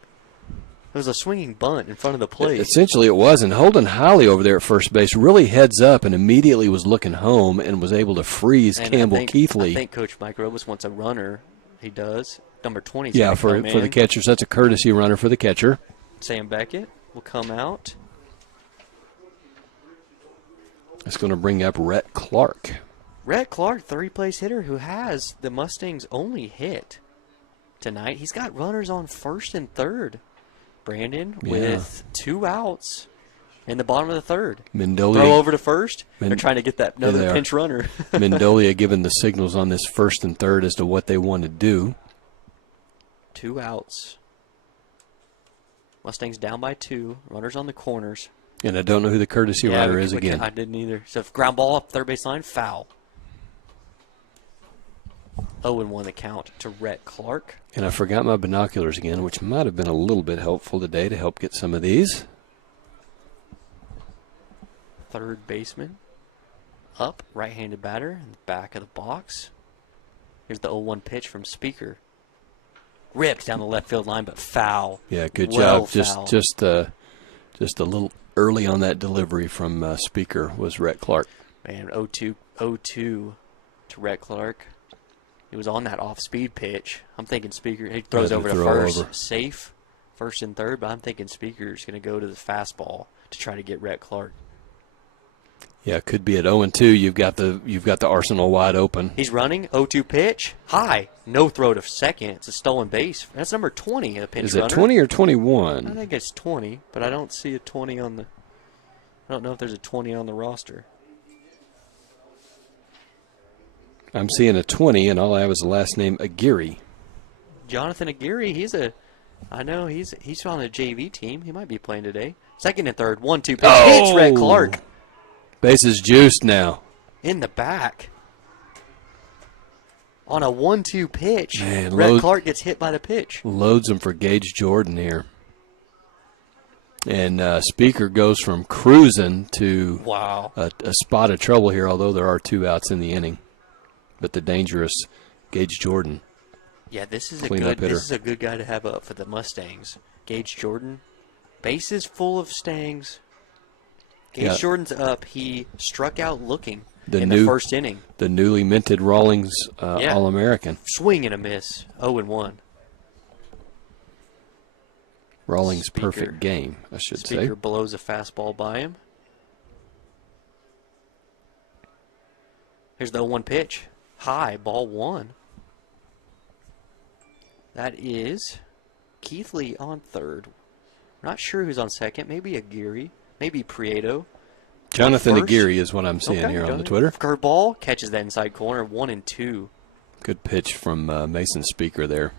It was a swinging bunt in front of the plate. Essentially it was, and Holden Holly over there at first base really heads up and immediately was looking home and was able to freeze Campbell Keithley. I think Coach Mike Robus wants a runner. He does. Number 20. Yeah, for the catchers. That's a courtesy runner for the catcher. Sam Beckett will come out. That's going to bring up Rhett Clark. Rhett Clark, third-place hitter who has the Mustangs' only hit tonight. He's got runners on first and third. Brandon with 2 outs in the bottom of the third. Mendolia. Throw over to first. They're trying to get that another pinch runner. Mendolia giving the signals on this first and third as to what they want to do. 2 outs. Mustangs down by 2. Runners on the corners. And I don't know who the courtesy runner is again. I didn't either. So ground ball up third base line, foul. 0-1 the count to Rhett Clark. And I forgot my binoculars again, which might have been a little bit helpful today to help get some of these. Third baseman. Up, right-handed batter in the back of the box. Here's the 0-1 pitch from Speaker. Ripped down the left field line, but foul. Yeah, good Well job. foul. Just a little early on that delivery from Speaker was Rhett Clark. Man, 0-2 to Rhett Clark. He was on that off-speed pitch. I'm thinking Speaker. He throws over to first. Safe, first and third, but I'm thinking Speaker's going to go to the fastball to try to get Rhett Clark. Yeah, it could be at 0-2. You've got the arsenal wide open. He's running. 0-2 pitch. High. No throw to second. It's a stolen base. That's number 20, a pinch runner. Is it 20 or 21? I think it's 20, but I don't see a 20 on the. I don't know if there's a 20 on the roster. I'm seeing a 20, and all I have is the last name Aguirre. Jonathan Aguirre. I know he's on the JV team. He might be playing today. Second and third. 1-2 pitch. Hits Rhett Clark. Bases juiced now. In the back. On a 1-2 pitch. Man, Rhett Clark gets hit by the pitch. Loads them for Gage Jordan here. And Speaker goes from cruising to a spot of trouble here, although there are 2 outs in the inning. But the dangerous Gage Jordan. Yeah, this is a good guy to have up for the Mustangs. Gage Jordan. Bases full of Stangs. Gage Jordan's up. He struck out looking in the first inning. The newly minted Rawlings All-American. Swing and a miss. 0-1. Rawlings' perfect game, I should say. Speaker blows a fastball by him. Here's the 0-1 pitch. High, ball 1. That is Keithley on third. Not sure who's on second. Maybe Aguirre. Maybe Prieto. Jonathan Aguirre is what I'm seeing here on the Twitter. Curveball catches that inside corner. 1-2. Good pitch from Mason Speaker there.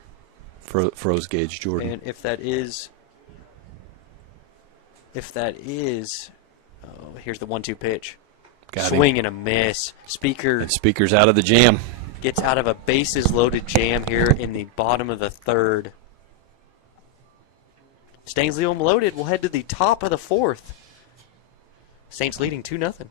Froze Gage Jordan. And if that is, here's the 1-2 pitch. Swing and a miss. Speaker's out of the jam. Gets out of a bases-loaded jam here in the bottom of the third. Stangs leave them loaded. We'll head to the top of the fourth. Saints leading 2-0.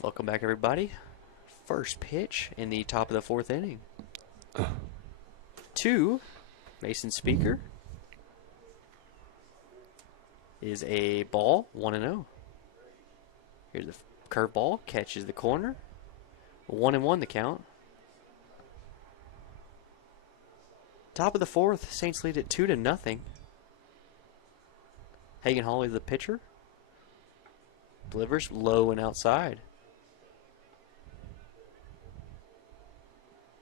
Welcome back, everybody. First pitch in the top of the fourth inning. To Mason Speaker is a ball, 1-0. Here's the curveball, catches the corner. 1-1 the count. Top of the fourth, Saints lead it 2-0. Hagen Hawley, the pitcher. Delivers low and outside.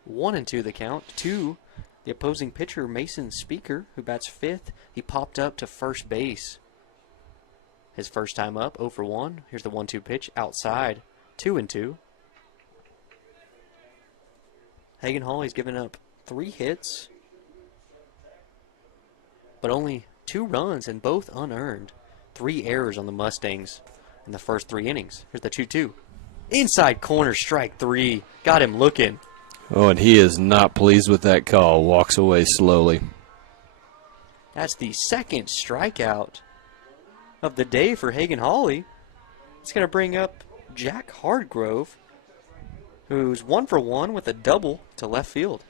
1-2 the count. 2, the opposing pitcher, Mason Speaker, who bats fifth. He popped up to first base. His first time up, 0 for 1. Here's the 1-2 pitch, outside, 2-2. Hagen Hawley's given up 3 hits, but only 2 runs and both unearned. 3 errors on the Mustangs in the first 3 innings. Here's the 2-2. Inside corner, strike 3. Got him looking. Oh, and he is not pleased with that call. Walks away slowly. That's the second strikeout of the day for Hagen Hawley. It's going to bring up Jack Hardgrove, who's 1 for 1 with a double to left field.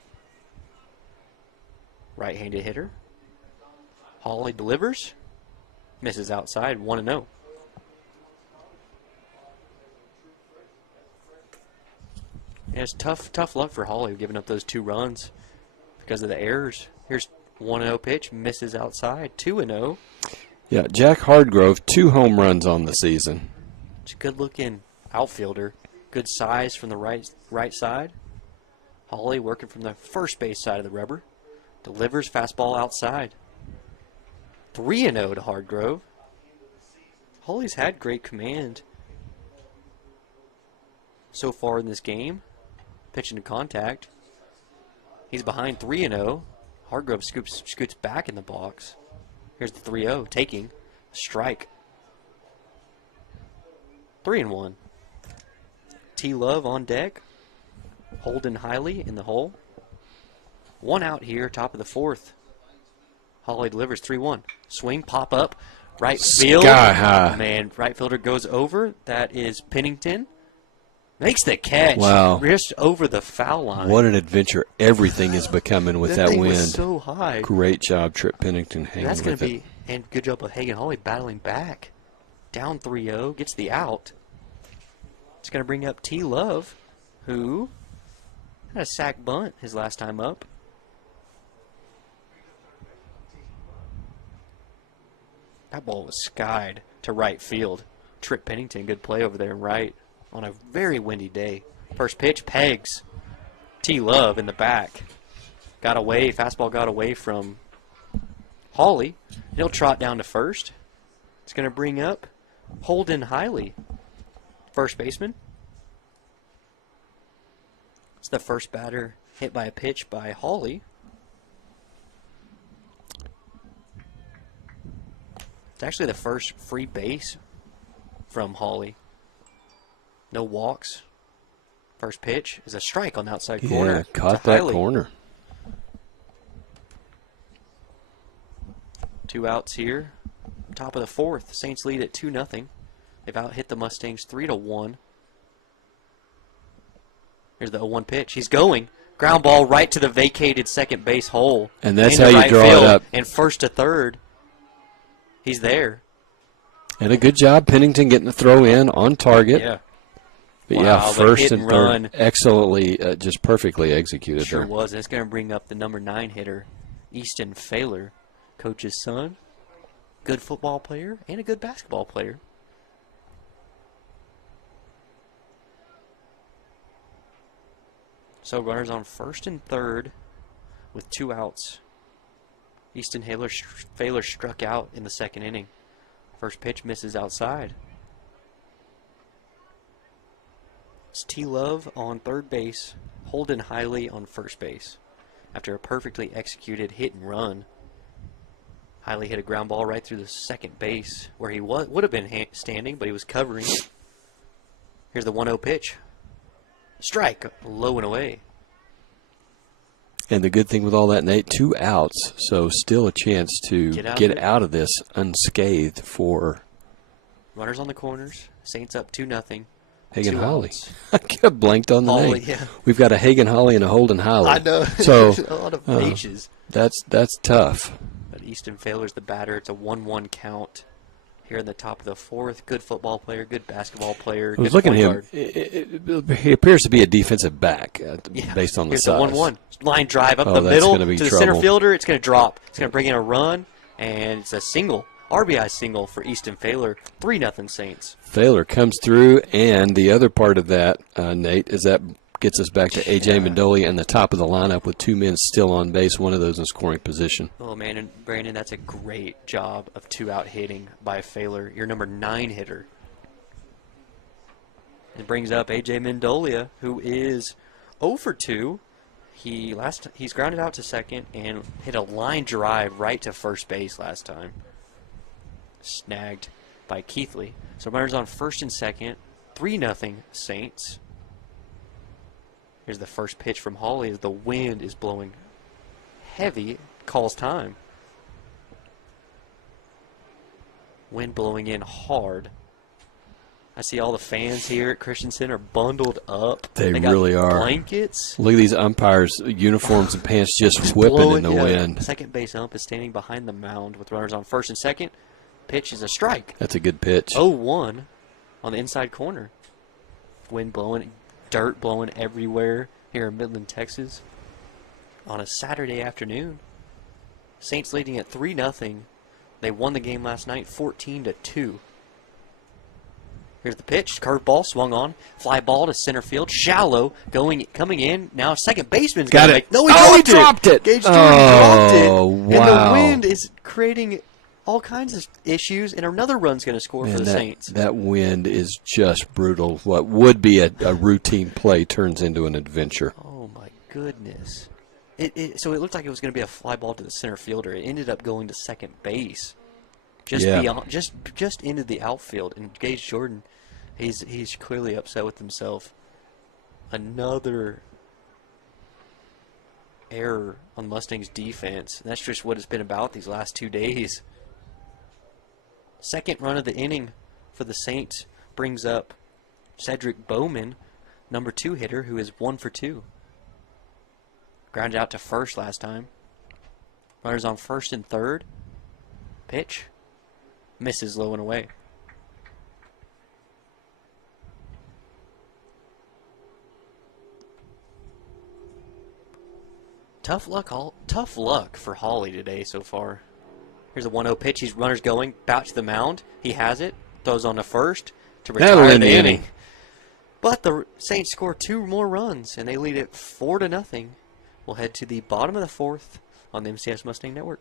Right-handed hitter. Hawley delivers. Misses outside, 1-0. Yeah, it's tough luck for Hawley giving up those 2 runs because of the errors. Here's 1-0 pitch, misses outside, 2-0. Yeah, Jack Hardgrove, 2 home runs on the season. It's a good-looking outfielder. Good size from the right side. Hawley working from the first base side of the rubber. Delivers fastball outside. 3-0 to Hardgrove. Hawley's had great command so far in this game. Pitching to contact. He's behind 3-0. Hardgrove scoots back in the box. Here's the 3-0, taking a strike. 3-1. T. Love on deck. Holden Hiley in the hole. 1 out here, top of the fourth. Hawley delivers 3-1. Swing, pop up, right field. Sky high. Man, right fielder goes over. That is Pennington. Makes the catch. Wow. Just over the foul line. What an adventure everything is becoming with that thing wind. Was so high. Great job, Trip Pennington, hanging That's going with to it. be, and good job of Hagen Hawley battling back. Down 3-0, gets the out. It's going to bring up T. Love, who had a sack bunt his last time up. That ball was skied to right field. Trip Pennington, good play over there in right on a very windy day. First pitch, pegs. T. Love in the back. Got away, fastball got away from Hawley. He'll trot down to first. It's going to bring up Holden Hiley, first baseman. It's the first batter hit by a pitch by Hawley. It's actually the first free base from Hawley. No walks. First pitch is a strike on the outside corner. Yeah, caught to that Hiley. corner. 2 outs here. Top of the fourth. Saints lead at 2-0. They've out-hit the Mustangs 3-1. Here's the 0-1 pitch. He's going. Ground ball right to the vacated second base hole. And that's into how you right draw field, it up. And first to third. He's there. And a good job, Pennington getting the throw in on target. Yeah. But Wow, yeah, the first hit and and third, run. excellently, just perfectly executed Sure there. was. And it's going to bring up the number 9 hitter, Easton Failer, coach's son. Good football player and a good basketball player. So runners on first and third with 2 outs. Easton Failer struck out in the second inning. First pitch misses outside. It's T. Love on third base, Holden Hiley on first base. After a perfectly executed hit and run, Hiley hit a ground ball right through the second base where he would have been standing, but he was covering. Here's the 1-0 pitch. Strike, low and away. And the good thing with all that, Nate, 2 outs, so still a chance to get out of this unscathed for Runners on the corners. Saints up 2-0. Hagen 2 Hawley. outs. I got blanked on the Hawley, name. yeah. We've got a Hagen Hawley and a Holden Hawley. I know. So a lot of H's. that's tough. But Easton Failer's the batter. It's a 1-1 count. here in the top of the fourth. Good football player, good basketball player. I was good looking at point him. guard. He appears to be a defensive back Yeah. based on the Here's size. the 1-1. Line drive up Oh, the that's middle gonna be to the trouble. center fielder. It's going to drop. It's going to bring in a run, and it's a single. RBI single for Easton Failer. 3-0 Saints. Thaler comes through, and the other part of that, Nate, is that gets us back to A.J. Mendolia and the top of the lineup with two men still on base, one of those in scoring position. Oh, man, and Brandon, that's a great job of two-out hitting by Failer, your number 9 hitter. It brings up A.J. Mendolia, who is 0 for 2. He's grounded out to second and hit a line drive right to first base last time. Snagged by Keithley. So runners on first and second. 3-0 Saints. Here's the first pitch from Hawley as the wind is blowing heavy. Calls time. Wind blowing in hard. I see all the fans here at Christensen are bundled up. They got really are. Blankets. Look at these umpires' uniforms and pants just whipping in the wind. Second base ump is standing behind the mound with runners on first and second. Pitch is a strike. That's a good pitch. 0-1 on the inside corner. Wind blowing, dirt blowing everywhere here in Midland, Texas. On a Saturday afternoon. Saints leading at 3-0. They won the game last night 14-2. Here's the pitch. Curveball swung on. Fly ball to center field. Shallow coming in. Now second baseman's Got going to it. make. No, He dropped it. Gage Jordan dropped it. Wow. And the wind is creating all kinds of issues, and another run's going to score for the Saints. That wind is just brutal. What would be a routine play turns into an adventure. Oh, my goodness. So it looked like it was going to be a fly ball to the center fielder. It ended up going to second base. Just into the outfield. And Gage Jordan, he's clearly upset with himself. Another error on Mustangs defense. And that's just what it's been about these last 2 days. Second run of the inning for the Saints brings up Cedric Bowman, number 2 hitter, who is 1 for 2. Grounded out to first last time. Runners on first and third. Pitch. Misses low and away. Tough luck for Hawley today so far. Here's a 1-0 pitch. He's runners going. Back to the mound. He has it. Throws on to first to retire the inning. But the Saints score 2 more runs, and they lead it 4-0. We'll head to the bottom of the fourth on the MCS Mustang Network.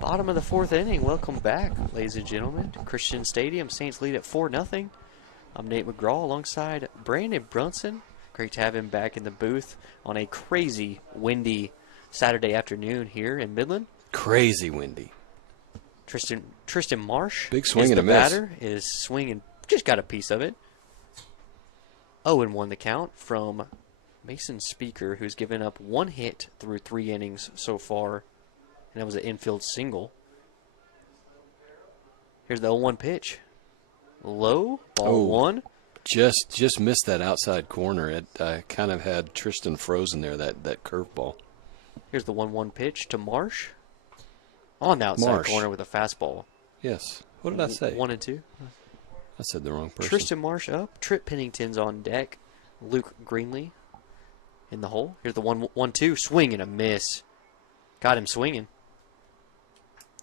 Bottom of the fourth inning. Welcome back, ladies and gentlemen, to Christian Stadium. Saints lead at 4-0. I'm Nate McGraw alongside Brandon Brunson. Great to have him back in the booth on a crazy, windy Saturday afternoon here in Midland. Crazy windy. Tristan Marsh, big swing is and the a miss. batter, is swinging, just got a piece of it. 0-1 the count from Mason Speaker, who's given up 1 hit through 3 innings so far. And that was an infield single. Here's the 0-1 pitch. Low, ball 1. just missed that outside corner. It kind of had Tristan frozen there, that curveball. Here's the 1-1 pitch to Marsh. On the outside corner with a fastball. Yes. What did I say? 1-2. I said the wrong person. Tristan Marsh up. Trip Pennington's on deck. Luke Greenlee in the hole. Here's the 1-1-2. Swing and a miss. Got him swinging.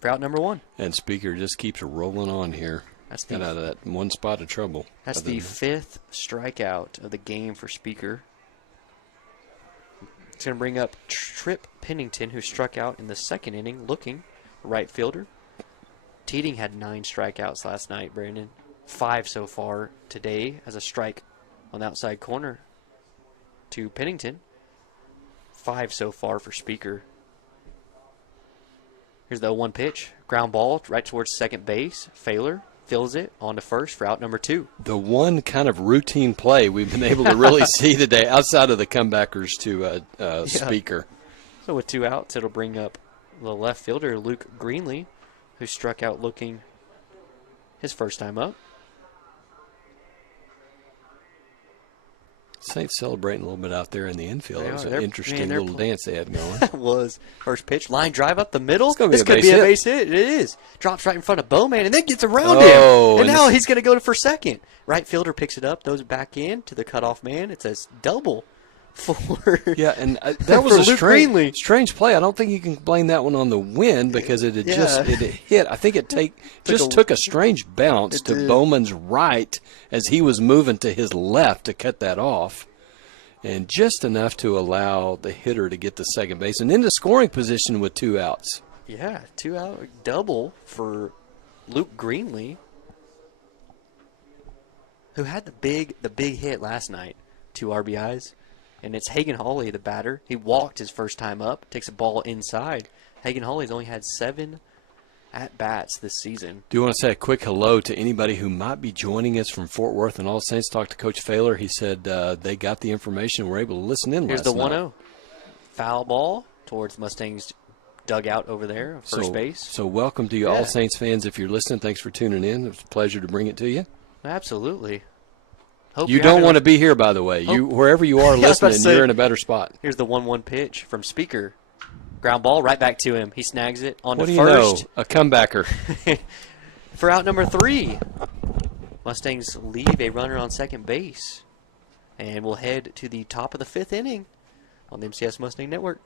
For out number 1. And Speaker just keeps rolling on here. Got out of that one spot of trouble. That's the 5th strikeout of the game for Speaker. It's going to bring up Trip Pennington, who struck out in the 2nd inning, looking right fielder. Teeting had 9 strikeouts last night, Brandon. 5 so far today as a strike on the outside corner to Pennington. 5 so far for Speaker. Here's the 0-1 pitch. Ground ball right towards second base. Failer fills it on to first for out number 2. The one kind of routine play we've been able to really see today outside of the comebackers to Speaker. So with 2 outs, it'll bring up the left fielder, Luke Greenlee, who struck out looking his first time up. Saints celebrating a little bit out there in the infield. It was an They're interesting little dance they had going. That was first pitch. Line drive up the middle. This could be a base hit. It is. Drops right in front of Bowman and then gets around him. And now he's going to go for second. Right fielder picks it up, throws it back in to the cutoff man. It says double for Yeah, and that was a Greenlee. strange play. I don't think you can blame that one on the wind because it had it hit. I think it took a strange bounce to Bowman's right as he was moving to his left to cut that off, and just enough to allow the hitter to get to second base and into scoring position with 2 outs. Yeah, 2 out double for Luke Greenlee, who had the big hit last night, 2 RBIs. And it's Hagen Hawley, the batter. He walked his first time up, takes a ball inside. Hagen Hawley's only had 7 at-bats this season. Do you want to say a quick hello to anybody who might be joining us from Fort Worth and All Saints? Talked to Coach Failer. He said they got the information and were able to listen in Here's last the night. 1-0. Foul ball towards Mustangs' dugout over there, first base. So welcome to you All Saints fans if you're listening. Thanks for tuning in. It was a pleasure to bring it to you. Absolutely. Hope you don't want to be here, by the way. Wherever you are listening, you're in a better spot. Here's the 1-1 pitch from Speaker. Ground ball right back to him. He snags it on what to do first. You know? A comebacker. For out number 3. Mustangs leave a runner on second base. And we'll head to the top of the 5th inning on the MCS Mustang Network.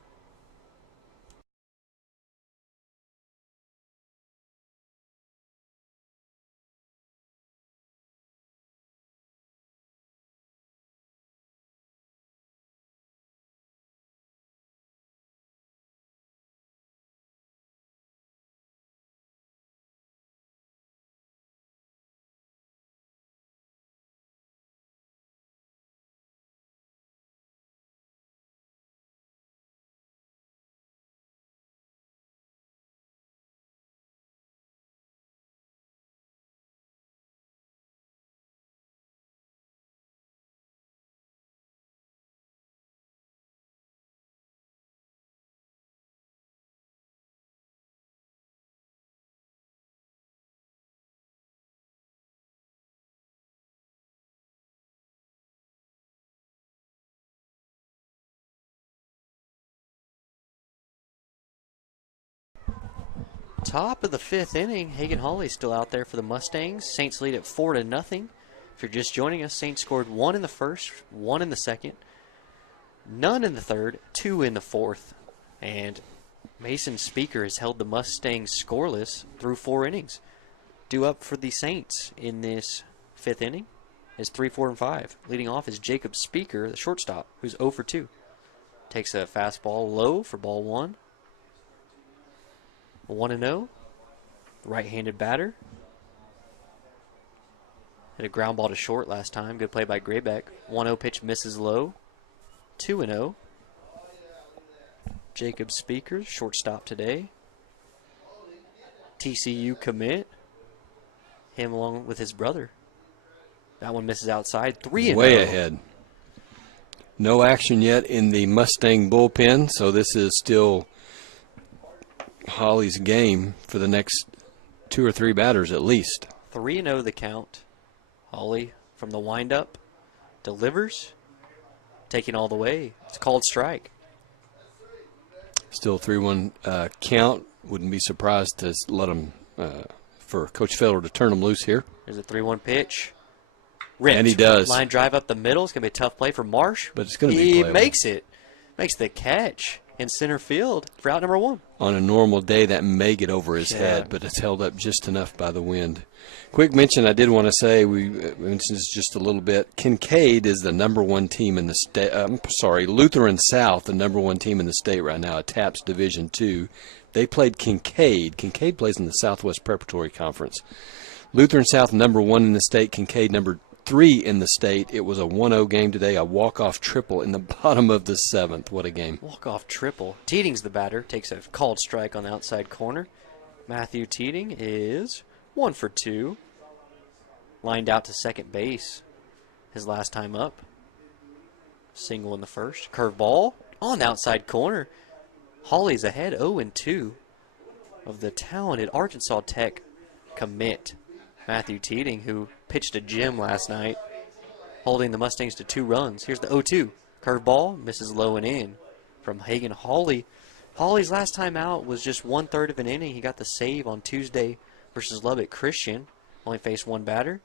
Top of the 5th inning. Hagen Hawley's still out there for the Mustangs. Saints lead at 4-0. If you're just joining us, Saints scored 1 in the first, 1 in the second, none in the third, 2 in the fourth. And Mason Speaker has held the Mustangs scoreless through 4 innings. Due up for the Saints in this 5th inning is 3, 4, and 5. Leading off is Jacob Speaker, the shortstop, who's 0 for 2. Takes a fastball low for ball 1. 1-0. Right-handed batter. Hit a ground ball to short last time. Good play by Graybeck. 1-0 pitch misses low. 2-0. Jacob Speaker, shortstop today. TCU commit. Him along with his brother. That one misses outside. 3-0. Way ahead. No action yet in the Mustang bullpen, so this is still Holly's game for the next 2 or 3 batters at least. 3-0 the count. Holly from the windup. Delivers. Taking all the way. It's a called strike. Still 3-1 count. Wouldn't be surprised to let them, for Coach Feller to turn them loose here. There's a 3-1 pitch. Ripped. And he does. Line drive up the middle. It's going to be a tough play for Marsh. But it's going to be He playable. makes it. Makes the catch in center field for out number 1. On a normal day, that may get over his head, but it's held up just enough by the wind. Quick mention I did want to say, we mentioned this just a little bit. Kincaid is the number 1 team in the state. Lutheran South, the number 1 team in the state right now, at TAPS Division II. They played Kincaid. Kincaid plays in the Southwest Preparatory Conference. Lutheran South, number 1 in the state. Kincaid, number 3 in the state. It was a 1-0 game today, a walk-off triple in the bottom of the 7th. What a game. Walk-off triple. Teeting's the batter. Takes a called strike on the outside corner. Matthew Teeting is 1 for 2. Lined out to second base his last time up. Single in the first. Curveball on the outside corner. Hawley's ahead 0-2 of the talented Arkansas Tech commit. Matthew Teeting, who pitched a gem last night, holding the Mustangs to 2 runs. Here's the 0-2. Curveball misses low and in from Hagen Hawley. Hawley's last time out was just 1/3 of an inning. He got the save on Tuesday versus Lubbock Christian. Only faced 1 batter.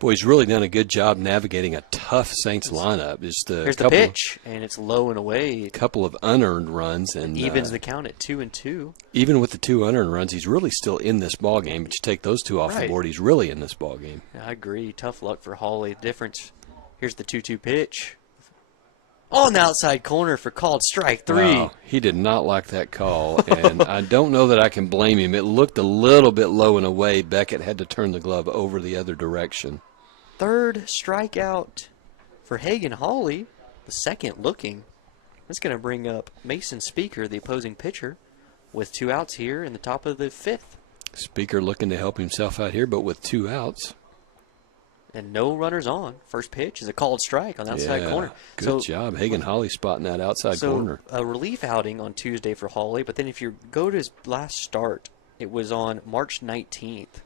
Boy, he's really done a good job navigating a tough Saints lineup. Just Here's the pitch, and it's low and away. A couple of unearned runs. And evens the count at 2-2. Even with the 2 unearned runs, he's really still in this ball game. But you take those 2 off the board, he's really in this ball game. Yeah, I agree. Tough luck for Hawley. Difference. Here's the 2-2 pitch. On the outside corner for called strike 3. Wow, he did not like that call, and I don't know that I can blame him. It looked a little bit low and away. Beckett had to turn the glove over the other direction. 3rd strikeout for Hagen Hawley, the 2nd looking. That's going to bring up Mason Speaker, the opposing pitcher, with 2 outs here in the top of the 5th. Speaker looking to help himself out here, but with 2 outs. And no runners on. First pitch is a called strike on the outside corner. Good job. Hagen Hawley spotting that outside corner. A relief outing on Tuesday for Hawley, but then if you go to his last start, it was on March 19th.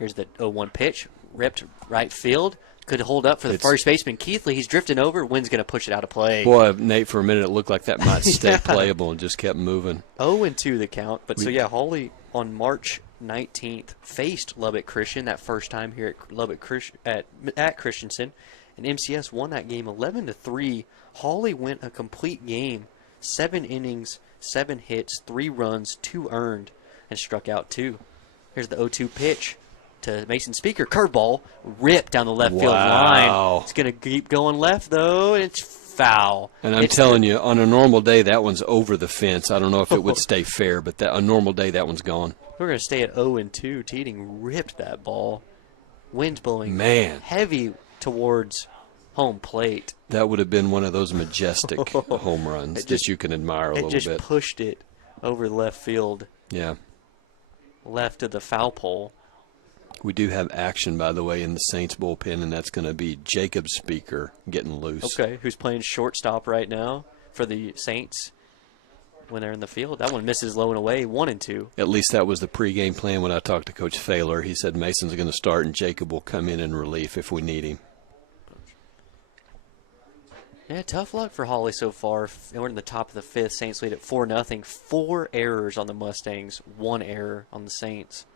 Here's the 0-1 pitch. Ripped right field. Could hold up for the first baseman, Keithley. He's drifting over. Wind's going to push it out of play. Boy, Nate, for a minute it looked like that might stay playable and just kept moving. 0-2 the count. But Hawley on March 19th faced Lubbock Christian that first time here at Lubbock at Christensen, and MCS won that game 11-3. Hawley went a complete game, 7 innings, 7 hits, 3 runs, 2 earned, and struck out 2. Here's the 0-2 pitch to Mason Speaker. Curveball ripped down the left field line. It's going to keep going left, though, and it's foul. And I'm telling you, on a normal day, that one's over the fence. I don't know if it would stay fair, but a normal day, that one's gone. We're going to stay at 0-2. Teeting ripped that ball. Wind blowing heavy towards home plate. That would have been one of those majestic home runs that you can admire a little bit. It just pushed it over left field. Yeah. Left of the foul pole. We do have action, by the way, in the Saints bullpen, and that's going to be Jacob Speaker getting loose. Okay, who's playing shortstop right now for the Saints when they're in the field. That one misses low and away, 1-2. At least that was the pregame plan when I talked to Coach Failer. He said Mason's going to start and Jacob will come in relief if we need him. Yeah, tough luck for Hawley so far. We're in the top of the 5th. Saints lead at 4-0. 4 errors on the Mustangs, 1 error on the Saints.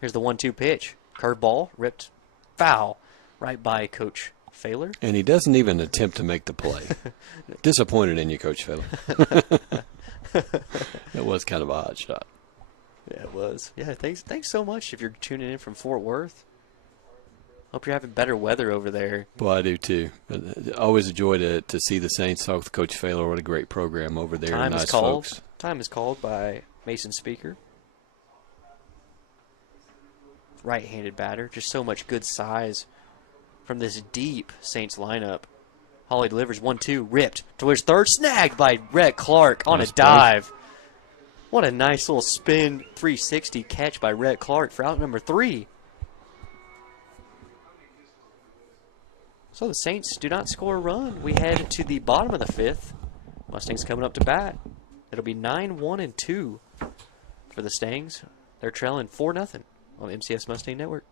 Here's the 1-2 pitch. Curveball, ripped foul right by Coach Failer. And he doesn't even attempt to make the play. Disappointed in you, Coach Failer. It was kind of a hot shot. Yeah, it was. Yeah, thanks so much if you're tuning in from Fort Worth. Hope you're having better weather over there. Well, I do too. But always a joy to see the Saints talk with Coach Failer. What a great program over there. Time nice is called. Folks. Time is called by Mason Speaker. Right-handed batter. Just so much good size from this deep Saints lineup. Hawley delivers 1-2, ripped towards third, snagged by Rhett Clark on a dive. What a nice little spin 360 catch by Rhett Clark for out number 3. So the Saints do not score a run. We head to the bottom of the 5th. Mustangs coming up to bat. It'll be 9-1-2 for the Stangs. They're trailing 4-0 on MCS Mustang Network.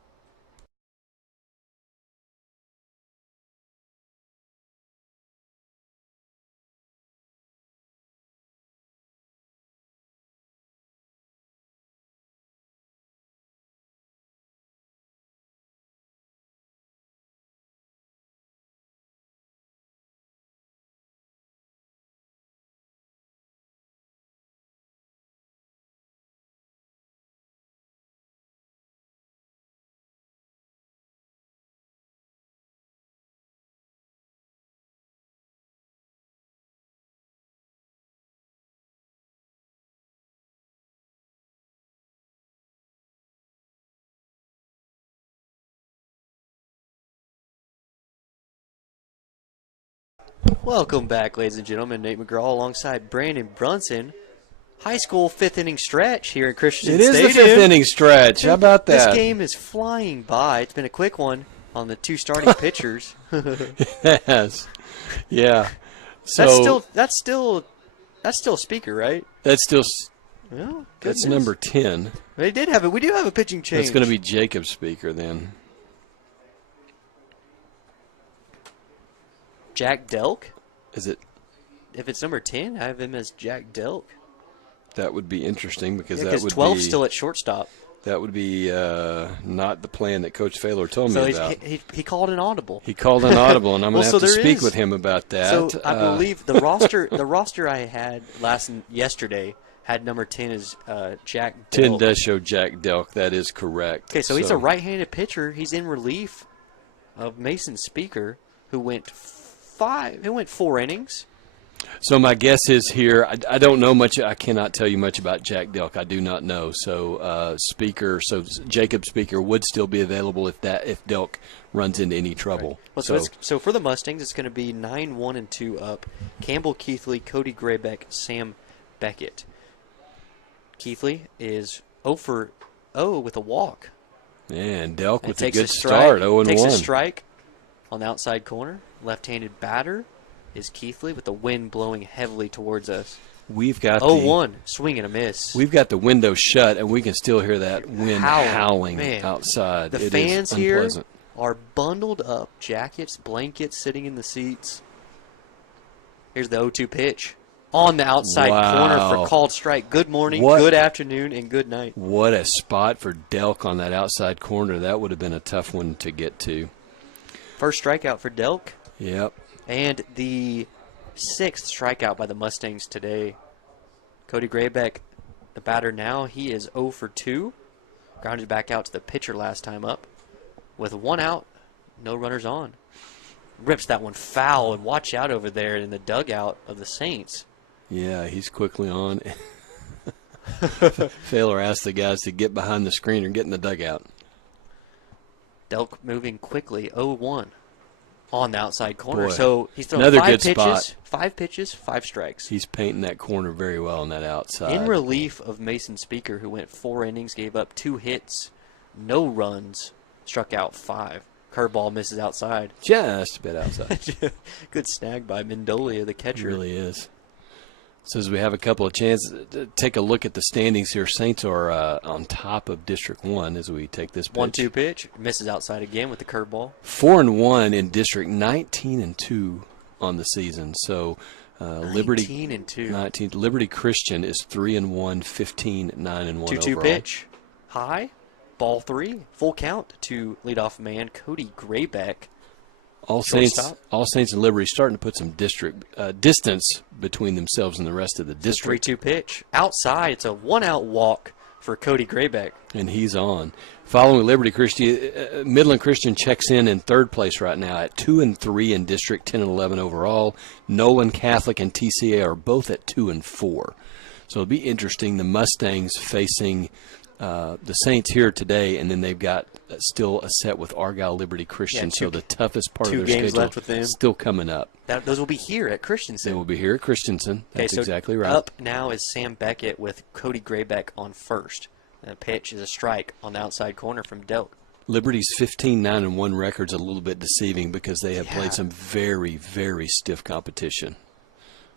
Welcome back, ladies and gentlemen. Nate McGraw alongside Brandon Brunson. High school fifth inning stretch here in Christian It is Stadium. the fifth inning stretch. How about that? This game is flying by. It's been a quick one on the two starting pitchers. Yes. Yeah. So That's still Speaker, right? that's still Well, that's goodness. number 10. We do have a pitching change. That's going to be Jacob Speaker then. Jack Delk. Is it? If it's number 10, I have him as Jack Delk. That would be interesting because Yeah, that would 12 be still at shortstop. that would be not the plan that Coach Faylor told So me about. he called an audible. He called an audible, and I'm going to Well, have so to there speak is. with him about that. So I believe the roster I had yesterday had number 10 as Jack Delk. 10 does show Jack Delk. That is correct. Okay, so he's a right-handed pitcher. He's in relief of Mason Speaker, who went 4 innings. So my guess is here, I don't know much. I cannot tell you much about Jack Delk. I do not know. So Jacob Speaker would still be available if Delk runs into any trouble. Well, so for the Mustangs, it's going to be 9-1-2 up. Campbell Keithley, Cody Graybeck, Sam Beckett. Keithley is 0 for 0 with a walk. And Delk with a takes good strike, start, 0-1. Takes a strike on the outside corner. Left-handed batter is Keithley with the wind blowing heavily towards us. We've got 0-1, swing and a miss. We've got the window shut, and we can still hear that wind howling Man. outside. The It fans is here unpleasant. are bundled up, jackets, blankets, sitting in the seats. Here's the 0-2 pitch on the outside corner for called strike. Good morning, good afternoon, and good night. What a spot for Delk on that outside corner. That would have been a tough one to get to. First strikeout for Delk. Yep. And the 6th strikeout by the Mustangs today. Cody Graybeck, the batter now, he is 0 for 2. Grounded back out to the pitcher last time up. With 1 out, no runners on. Rips that one foul, and watch out over there in the dugout of the Saints. Yeah, he's quickly on. Faylor asked the guys to get behind the screen or get in the dugout. Delk moving quickly, 0-1 on the outside corner. Boy, So he's thrown another 5 good pitches, spot. 5 pitches, 5 strikes. He's painting that corner very well on that outside. In relief of Mason Speaker, who went 4 innings, gave up 2 hits, no runs, struck out 5. Curveball misses outside. Just a bit outside. Good snag by Mendolia, the It catcher. really is. So as we have a couple of chances, take a look at the standings here. Saints are on top of District 1 as we take this pitch. 1-2 pitch, misses outside again with the curveball. 4-1 in District, 19-2 on the season. So Liberty 19-2. 19. Liberty Christian is 3-1, 15-9-1 2-2 overall. pitch, high, ball 3, full count to leadoff man Cody Graybeck. All Shortstop. Saints and Liberty starting to put some district distance between themselves and the rest of the district. 3-2 pitch, outside. It's a 1-out walk for Cody Graybeck. And he's on. Following Liberty Christian, Midland Christian checks in 3rd place right now at 2-3 in district, 10-11 overall. Nolan Catholic and TCA are both at 2-4. So it'll be interesting. The Mustangs facing the Saints here today, and then they've got still a set with Argyle Liberty Christian. So the toughest part of their games schedule left with them. still coming up. Those will be here at Christensen. They will be here at Christensen. That's so exactly right. Up now is Sam Beckett with Cody Graybeck on first. The pitch is a strike on the outside corner from Delk. Liberty's 15-9-1 record's a little bit deceiving because they have played some very, very stiff competition.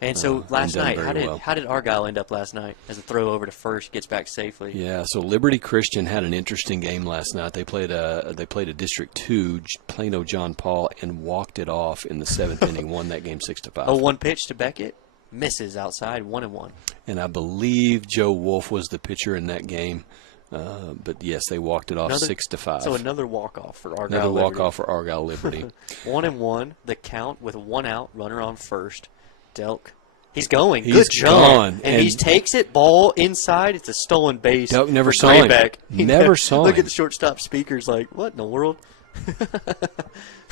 And so last done night, very well. how did Argyle end up last night as a throw over to first, gets back safely? Yeah, so Liberty Christian had an interesting game last night. They played a District 2, Plano John Paul, and walked it off in the 7th inning, won that game 6-5. 0-1 pitch to Beckett, misses outside, 1-1. And I believe Joe Wolf was the pitcher in that game. But yes, they walked it off 6-5. So another walk-off for Argyle Another Liberty. walk-off for Argyle Liberty. 1-1, the count with 1 out, runner on first. Delk. He's going. He's Good jump. gone. And he takes it, ball inside. It's a stolen base. Delk never for saw him. Graybeck. Never saw Look him. at the shortstop speakers like, what in the world?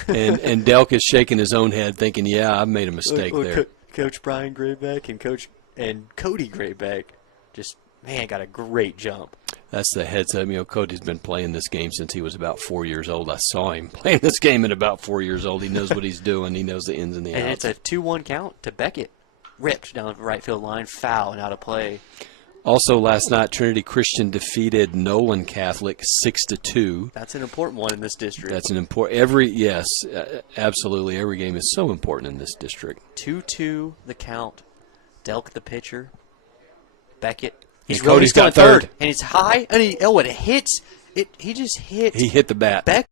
and Delk is shaking his own head thinking, yeah, I made a mistake there. Coach Brian Graybeck and Cody Graybeck just, man, got a great jump. That's the heads up. Cody's been playing this game since he was about 4 years old. I saw him playing this game at about 4 years old. He knows what he's doing. He knows the ins and the outs. And it's a 2-1 count to Beckett. Ripped down the right field line, foul and out of play. Also last night, Trinity Christian defeated Nolan Catholic 6-2. That's an important one in this district. That's an important. Absolutely. Every game is so important in this district. 2-2 the count. Delk the pitcher. Beckett. Cody's got third. And it's high. And it hits. He just hit. He hit the bat. Beckett.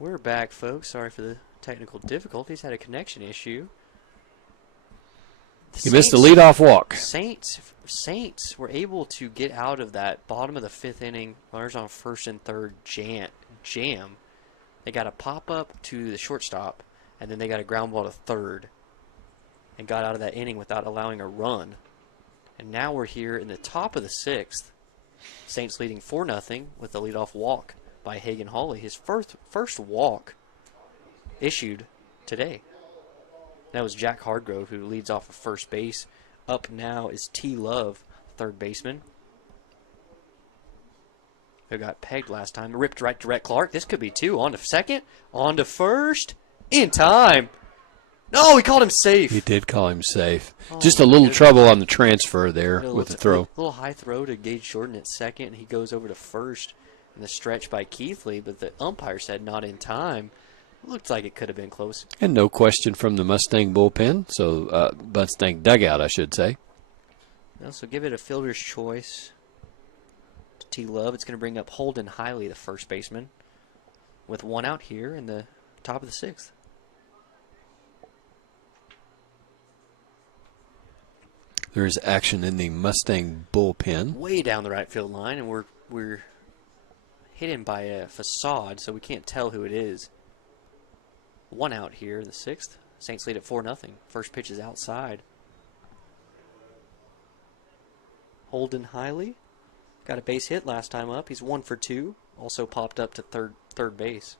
We're back, folks. Sorry for the technical difficulties. Had a connection issue. He missed the leadoff walk. Saints were able to get out of that bottom of the fifth inning. Runners on first and third jam. They got a pop up to the shortstop, and then they got a ground ball to third, and got out of that inning without allowing a run. And now we're here in the top of the sixth. Saints leading 4-0 with the leadoff walk by Hagen Hawley, his first walk issued today. That was Jack Hardgrove, who leads off of first base. Up now is T. Love, third baseman, who got pegged last time. Ripped right to Rhett Clark. This could be two. On to second. On to first. In time. No, he called him safe. He did call him safe. Just a little trouble on the transfer there with the throw. A little high throw to Gage Jordan at second. He goes over to first in the stretch by Keithley, but the umpire said not in time. Looked like it could have been close. And no question from the Mustang bullpen, so Mustang dugout, I should say. So give it a fielder's choice to T. Love. It's going to bring up Holden Hiley, the first baseman, with one out here in the top of the sixth. There is action in the Mustang bullpen. Way down the right field line, and we're hidden by a facade, so we can't tell who it is. One out here in the sixth. Saints lead at 4-0. First pitch is outside. Holden Hiley got a base hit last time up. He's 1 for 2. Also popped up to third base.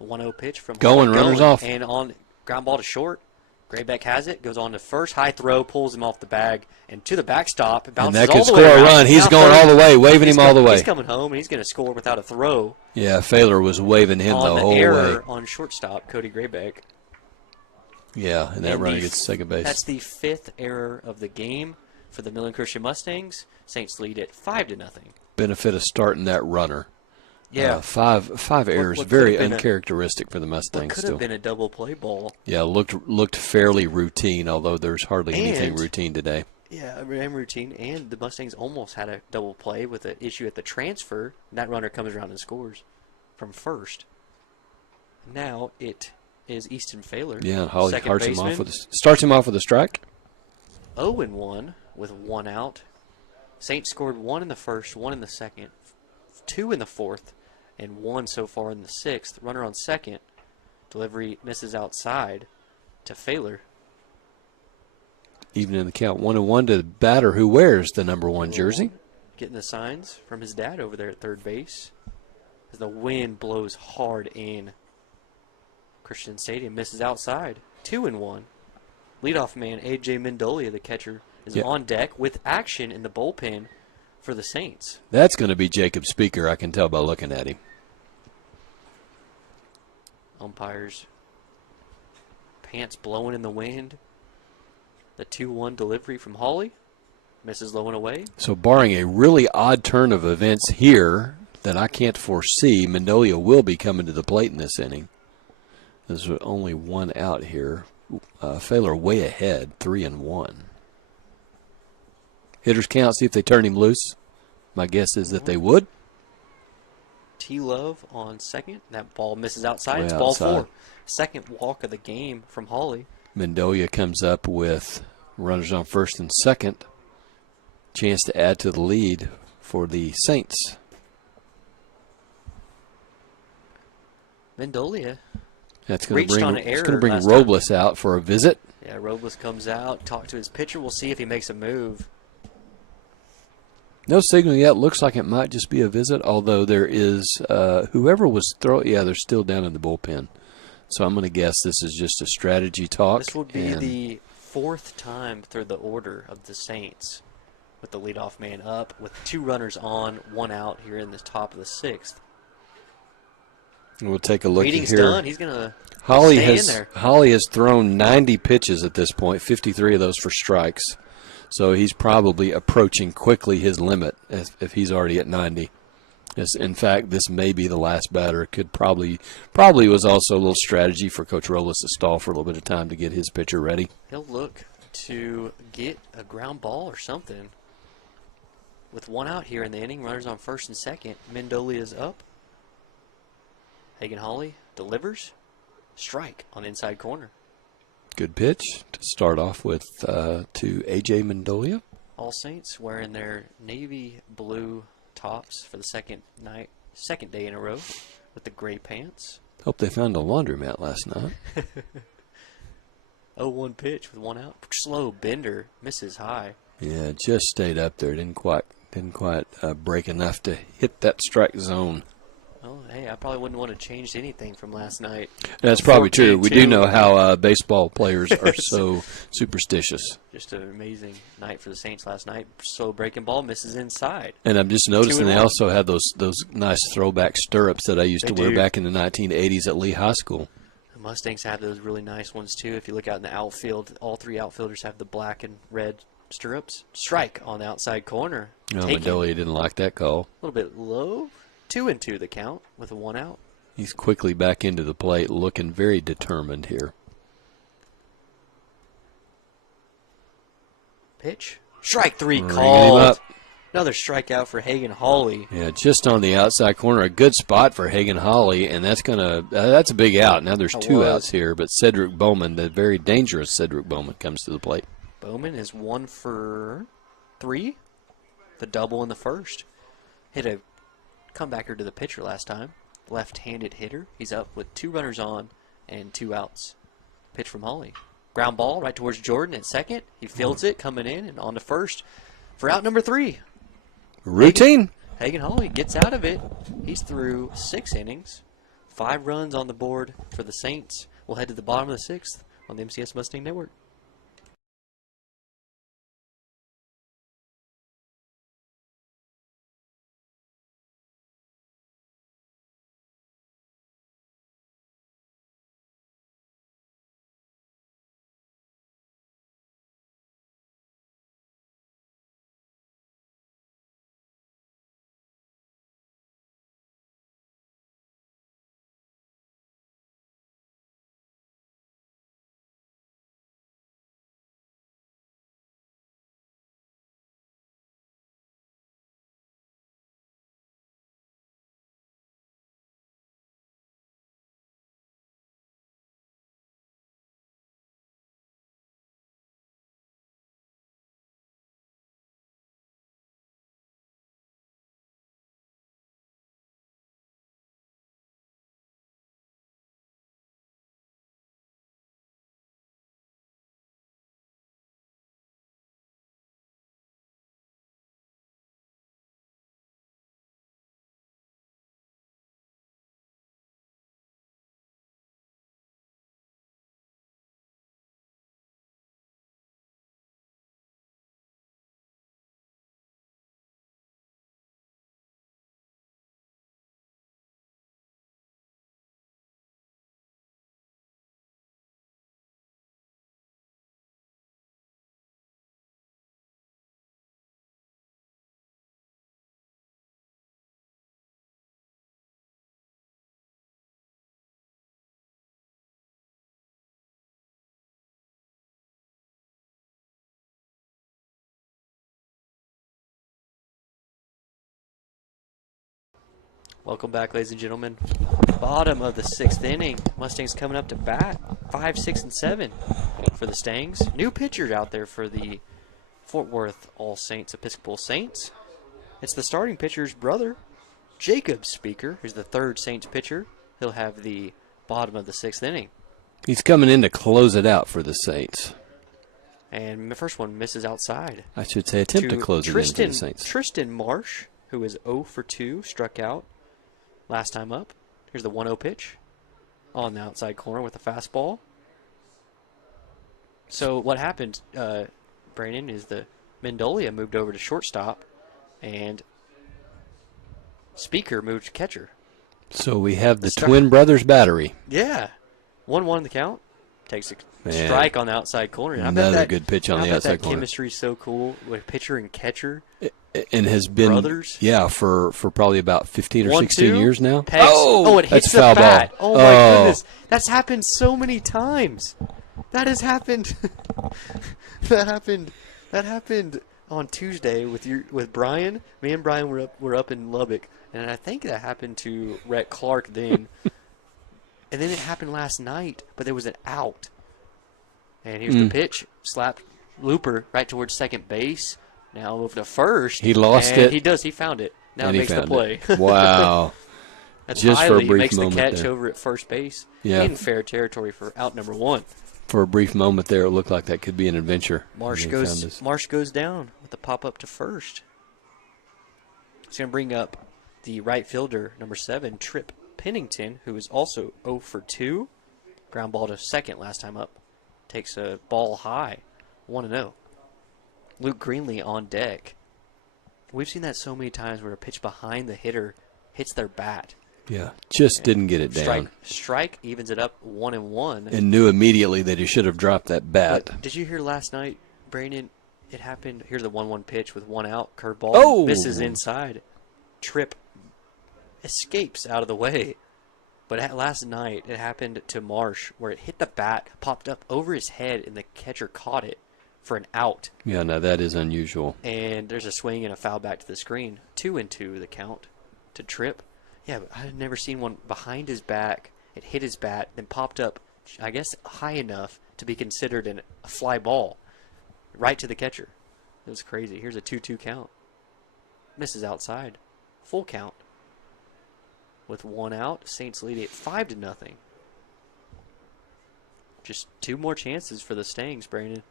1-0 pitch from Going, runners off. And on ground ball to short. Graybeck has it, goes on to first, high throw, pulls him off the bag, and to the backstop. It bounces and that could all the score way a around. run. He's going all the way, waving him all the way. He's coming home, and he's going to score without a throw. Yeah, Failer was waving him the whole way. On shortstop, Cody Graybeck. Yeah, and that runner gets second base. That's the 5th error of the game for the Midland Christian Mustangs. Saints lead at 5-0. Benefit of starting that runner. Yeah, five errors, very uncharacteristic for the Mustangs. Could have been a double play ball. Yeah, looked fairly routine, although there's hardly anything routine today. Yeah, and routine, and the Mustangs almost had a double play with an issue at the transfer. And that runner comes around and scores from first. Now it is Easton Failer. Yeah, Holly starts him off with a strike. 0-1 with one out. Saints scored 1 in the first, 1 in the second, 2 in the fourth, and 1 so far in the sixth. Runner on second. Delivery misses outside to Failer. Even in the count, 1-1 to the batter who wears the number 1 jersey. Getting the signs from his dad over there at third base. As the wind blows hard in. Christian Stadium misses outside. 2-1. Leadoff man A.J. Mendolia, the catcher, is on deck with action in the bullpen for the Saints. That's going to be Jacob Speaker, I can tell by looking at him. Umpires. Pants blowing in the wind. The 2-1 delivery from Hawley. Misses low and away. So barring a really odd turn of events here that I can't foresee, Mendolia will be coming to the plate in this inning. There's only one out here. Failer way ahead, 3-1. Hitters count, see if they turn him loose. My guess is that they would. T-Love on second. That ball misses outside. Way It's ball outside. 4. Second walk of the game from Hawley. Mendolia comes up with runners on first and second. Chance to add to the lead for the Saints. Mendolia That's going reached on an it's going to error bring last Robles out for a visit. Yeah, Robles comes out, talk to his pitcher. We'll see if he makes a move. No signal yet. Looks like it might just be a visit, although there is whoever was throwing. Yeah, they're still down in the bullpen. So I'm going to guess this is just a strategy talk. This would be the 4th time through the order of the Saints with the leadoff man up, with 2 runners on, 1 out here in the top of the 6th. We'll take a look Reading's here. done. He's going to Holly stay in there. Holly has thrown 90 pitches at this point, 53 of those for strikes. So he's probably approaching quickly his limit if he's already at 90. In fact, this may be the last batter. It could probably was also a little strategy for Coach Robles to stall for a little bit of time to get his pitcher ready. He'll look to get a ground ball or something. With 1 out here in the inning, runners on first and second. Mendolia's up. Hagen Hawley delivers. Strike on the inside corner. Good pitch to start off with to A.J. Mendolia. All Saints wearing their navy blue tops for the second day in a row with the gray pants. Hope they found a laundromat last night. 0-1 pitch with 1 out. Slow bender, misses high. Yeah, just stayed up there. Didn't quite break enough to hit that strike zone. Oh, hey, I probably wouldn't want to change anything from last night. That's probably true. We do 14-2. know how baseball players are so superstitious. Just an amazing night for the Saints last night. Slow breaking ball, misses inside. And I'm just noticing they 2-1. also have those nice throwback stirrups that I used to wear back in the 1980s at Lee High School. The Mustangs have those really nice ones, too. If you look out in the outfield, all 3 outfielders have the black and red stirrups. Strike on the outside corner. No, Mendolia didn't like that call. A little bit low. 2-2 the count with a 1 out. He's quickly back into the plate, looking very determined here. Pitch. Strike 3 Ringing him called. up. Another strikeout for Hagen Hawley. Yeah, just on the outside corner, a good spot for Hagen Hawley, and that's a big out. Now there's 2 outs here, but Cedric Bowman, the very dangerous Cedric Bowman, comes to the plate. Bowman is 1 for 3. The double in the first. Hit a comebacker to the pitcher last time. Left-handed hitter. He's up with 2 runners on and 2 outs. Pitch from Hawley. Ground ball right towards Jordan at second. He fields it, coming in and on to first for out number 3. Routine. Hagen Hawley gets out of it. He's through 6 innings. 5 runs on the board for the Saints. We'll head to the bottom of the 6th on the MCS Mustang Network. Welcome back, ladies and gentlemen. Bottom of the 6th inning. Mustangs coming up to bat. 5, 6, and 7 for the Stangs. New pitcher out there for the Fort Worth All Saints Episcopal Saints. It's the starting pitcher's brother, Jacob Speaker, who's the third Saints pitcher. He'll have the bottom of the 6th inning. He's coming in to close it out for the Saints. And the first one misses outside. I should say attempt to close it in for the Saints. Tristan Marsh, who is 0 for 2, struck out last time up. Here's the 1-0 pitch on the outside corner with a fastball. So what happened, Brandon, is the Mendolia moved over to shortstop, and Speaker moved to catcher. So we have the twin brothers battery. Yeah. 1-1 the count. Takes a strike on the outside corner. And another good pitch on the outside that corner. Chemistry is so cool with pitcher and catcher. And has been brothers. Yeah, for probably about 15 or 16 years now. Pegs. Oh, it hits the bat. Oh my goodness. That's happened so many times. That has happened. That happened on Tuesday with Brian. Me and Brian were up in Lubbock, and I think that happened to Rhett Clark then. And then it happened last night, but there was an out. And here's the pitch, slapped looper right towards second base. Now over to first. He lost it. He does. He found it. Now and he makes the play. Wow. That's just Hiley for a brief makes moment the catch there. over at first base. Yeah. In fair territory for out number 1. For a brief moment there, it looked like that could be an adventure. Marsh goes down with the pop up to first. He's going to bring up the right fielder, number 7, Trip Pennington, who is also 0 for 2. Ground ball to second last time up. Takes a ball high, 1-0. Luke Greenlee on deck. We've seen that so many times where a pitch behind the hitter hits their bat. Yeah, just didn't get it down. Strike evens it up 1-1. And knew immediately that he should have dropped that bat. But did you hear last night, Brandon? It happened. Here's the 1-1 pitch with 1 out. Curveball. Oh! Misses inside. Trip escapes out of the way. But last night, it happened to Marsh where it hit the bat, popped up over his head, and the catcher caught it for an out. Yeah, no, that is unusual. And there's a swing and a foul back to the screen. 2-2 the count to Trip. Yeah, but I had never seen one behind his back. It hit his bat, then popped up, I guess, high enough to be considered a fly ball right to the catcher. It was crazy. Here's a 2-2 count. Misses outside. Full count. With 1 out, Saints lead it 5-0. Just 2 more chances for the Stangs, Brandon.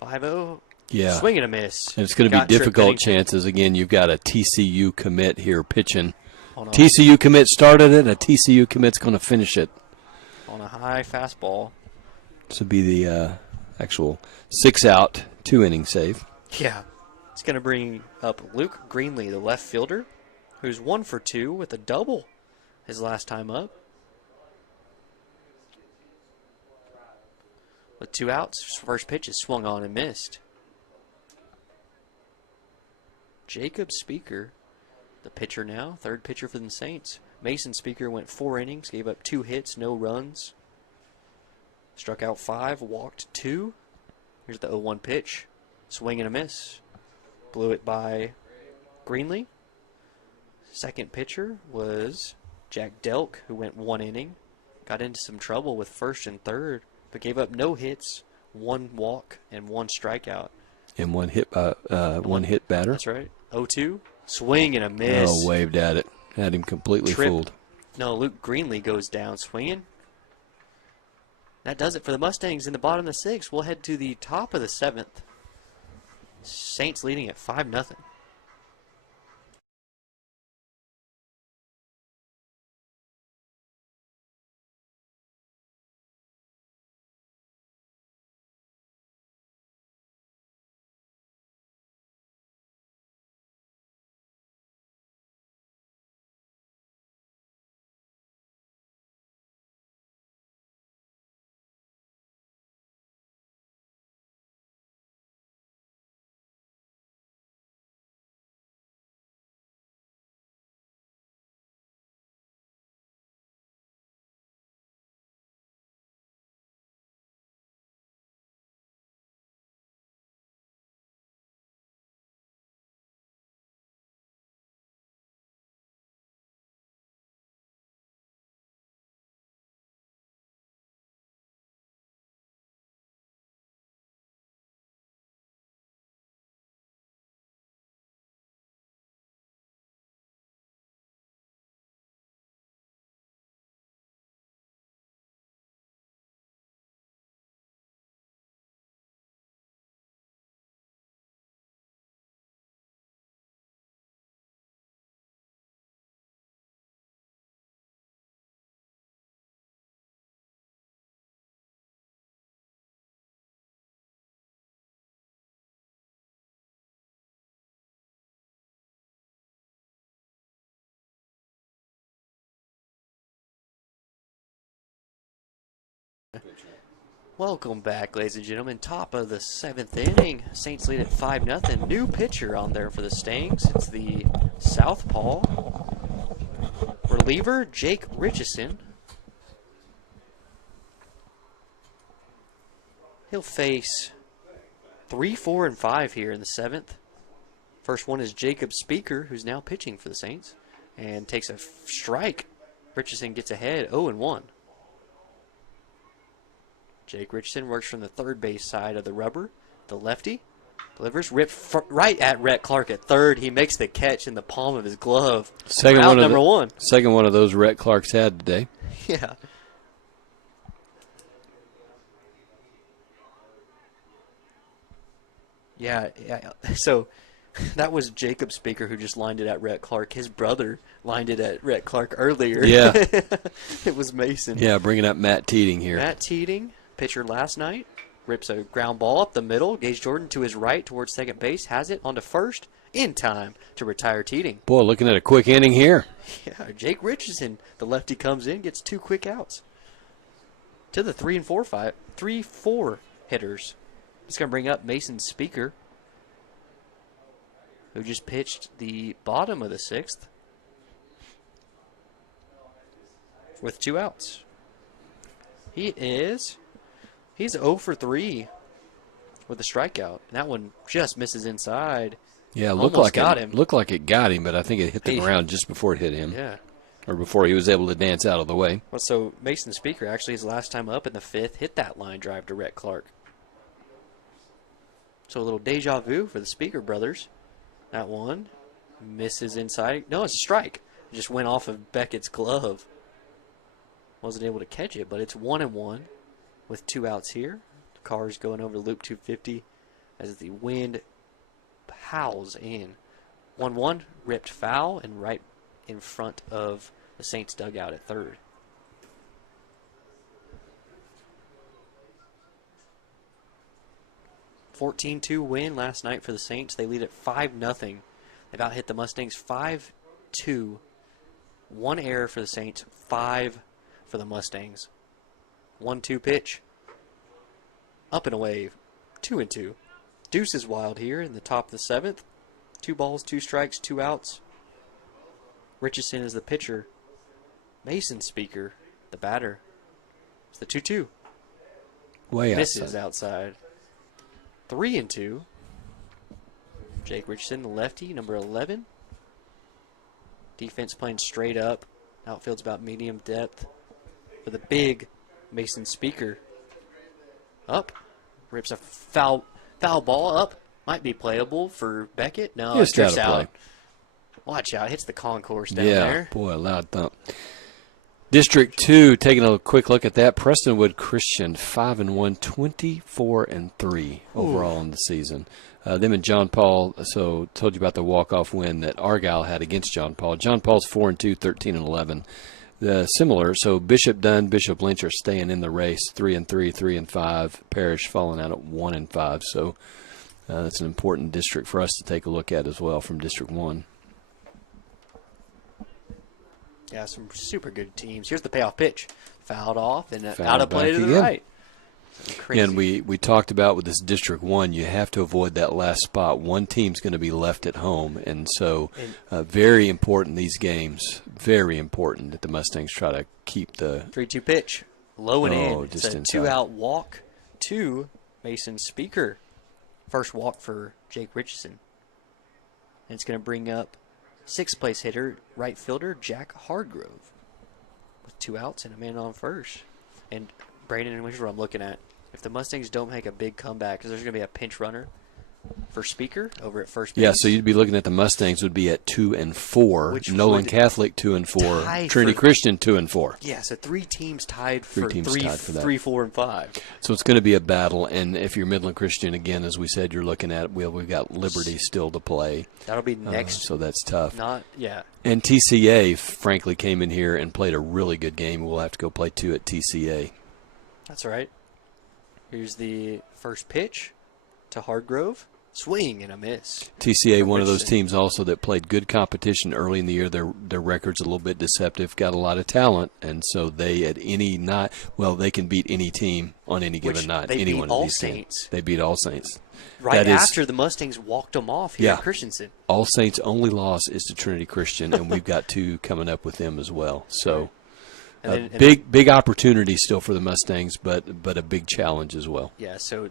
5-0. Yeah. Swing and a miss. And it's going to be difficult chances. Again, you've got a TCU commit here pitching. TCU commit started it. A TCU commit's going to finish it. On a high fastball. This would be the actual 6-out, 2-inning save. Yeah. It's going to bring up Luke Greenlee, the left fielder, who's 1 for 2 with a double his last time up. With 2 outs, first pitch is swung on and missed. Jacob Speaker, the pitcher now, third pitcher for the Saints. Mason Speaker went 4 innings, gave up 2 hits, no runs. Struck out 5, walked 2. Here's the 0-1 pitch. Swing and a miss. Blew it by Greenlee. Second pitcher was Jack Delk, who went 1 inning. Got into some trouble with first and third, but gave up no hits, 1 walk, and 1 strikeout. And one hit batter. That's right. 0-2. Swing and a miss. Oh, waved at it. Had him completely fooled. No, Luke Greenlee goes down swinging. That does it for the Mustangs in the bottom of the 6th. We'll head to the top of the 7th. Saints leading at 5-0. Welcome back, ladies and gentlemen. Top of the 7th inning. Saints lead at 5-0. New pitcher on there for the Stings. It's the southpaw reliever, Jake Richardson. He'll face 3, 4, and 5 here in the 7th. First one is Jacob Speaker, who's now pitching for the Saints, and takes a strike. Richardson gets ahead 0-1. Jake Richardson works from the third base side of the rubber. The lefty delivers, ripped right at Rhett Clark at third. He makes the catch in the palm of his glove. Second out one number one. Second one of those Rhett Clark's had today. Yeah. Yeah. So that was Jacob Speaker who just lined it at Rhett Clark. His brother lined it at Rhett Clark earlier. Yeah. It was Mason. Yeah, bringing up Matt Teeting here. Matt Teeting, pitcher last night, rips a ground ball up the middle. Gage Jordan to his right towards second base, has it onto first in time to retire Teeting. Boy, looking at a quick inning here. Yeah, Jake Richardson, the lefty, comes in, gets 2 quick outs to the 3-4 hitters. It's going to bring up Mason Speaker, who just pitched the bottom of the 6th with 2 outs. He's 0 for 3 with a strikeout. And that one just misses inside. Yeah, Looked like it got him, but I think it hit the ground just before it hit him. Yeah. Or before he was able to dance out of the way. Well, so Mason Speaker, actually, his last time up in the 5th, hit that line drive to Rhett Clark. So a little deja vu for the Speaker brothers. That one misses inside. No, it's a strike. It just went off of Beckett's glove. Wasn't able to catch it, but it's 1-1 with 2 outs here. The car's going over loop 250 as the wind howls in. 1-1, ripped foul and right in front of the Saints dugout at third. A 14-2 win last night for the Saints. They lead at 5-0. They've out hit the Mustangs 5-2. 1 error for the Saints, 5 for the Mustangs. 1-2 pitch. Up and away, 2-2. Deuce is wild here in the top of the 7th. 2 balls, 2 strikes, 2 outs. Richardson is the pitcher. Mason Speaker, the batter. It's the 2-2. Way misses outside. 3-2. Jake Richardson, the lefty, number 11. Defense playing straight up. Outfield's about medium depth. For the big Mason Speaker. Up. Rips a foul ball up. Might be playable for Beckett. No, Just it's out. out. Watch out. Hits the concourse down there. Yeah, boy, a loud thump. District 2, taking a quick look at that. Prestonwood Christian, 5-1, 24-3 overall in the season. Them and John Paul, so told you about the walk-off win that Argyle had against John Paul. John Paul's 4-2, 13-11. Similar, so Bishop Dunn, Bishop Lynch are staying in the race, 3-3, 3-5. Parish falling out at 1-5. So that's an important district for us to take a look at as well from District 1. Yeah, some super good teams. Here's the payoff pitch. Fouled off and Fouled out of play back to the again. right. Crazy. And we talked about with this District 1, you have to avoid that last spot. One team's going to be left at home. And so very important, these games, very important that the Mustangs try to keep the 3-2 pitch. Low and in. just it's a inside. 2-out walk to Mason Speaker. First walk for Jake Richardson. And it's going to bring up 6th place hitter, right fielder Jack Hardgrove. With 2 outs and a man on first. And Brandon, here's what I'm looking at. If the Mustangs don't make a big comeback, because there's going to be a pinch runner for Speaker over at first base. Yeah, so you'd be looking at the Mustangs would be at 2-4. Which Nolan would Catholic 2-4. tie Trinity for- Christian 2-4. Yeah, so 3 teams tied for Three teams tied for that. 3, 4, and 5. So it's going to be a battle. And if you're Midland Christian, again, as we said, you're looking at, we've got Liberty still to play. That'll be next. So that's tough. Yeah. And TCA, frankly, came in here and played a really good game. We'll have to go play 2 at TCA. That's right. Here's the first pitch to Hardgrove. Swing and a miss. TCA, one of those Richardson. teams also that played good competition early in the year. Their record's a little bit deceptive. Got a lot of talent, and so they at any night, they can beat any team on any given night. They any beat one All of these Saints. teams. They beat All Saints. Right That is- after the Mustangs walked them off here at Christensen. All Saints' only loss is to Trinity Christian, and we've got 2 coming up with them as well. So And big opportunity still for the Mustangs, but a big challenge as well. Yeah, so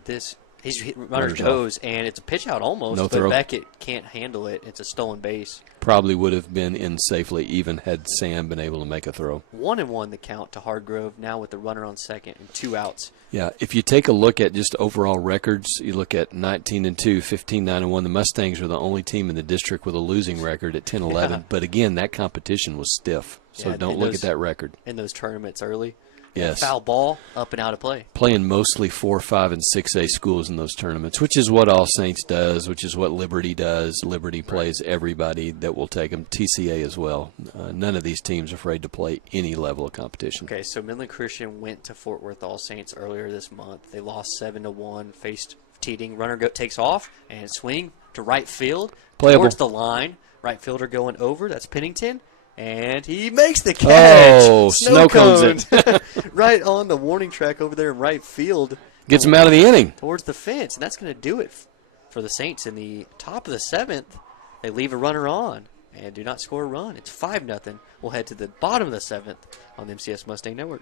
he's hitting Runners runner's toes, and it's a pitch out almost, No but throw. Beckett can't handle it. It's a stolen base. Probably would have been in safely even had Sam been able to make a throw. 1-1 the count to Hardgrove, now with the runner on second and 2 outs. Yeah, if you take a look at just overall records, you look at 19-2, 15-9-1. The Mustangs are the only team in the district with a losing record at 10-11. Yeah. But again, that competition was stiff, so Yeah, don't in look those- at that record. In those tournaments early. Yes. Foul ball, up and out of play. Playing mostly 4, 5, and 6A schools in those tournaments, which is what All Saints does, which is what Liberty does. Liberty plays everybody that will take them. TCA as well. None of these teams are afraid to play any level of competition. Okay, so Midland Christian went to Fort Worth All Saints earlier this month. They lost 7-1, faced Teeting. Runner takes off and swing to right field. Playable. Towards the line. Right fielder going over. That's Pennington. And he makes the catch. Oh, snow cones cone. Right on the warning track over there in right field. Gets them out of the inning. Towards the fence. And that's going to do it for the Saints in the top of the 7th. They leave a runner on and do not score a run. It's 5-0. We'll head to the bottom of the 7th on the MCS Mustang Network.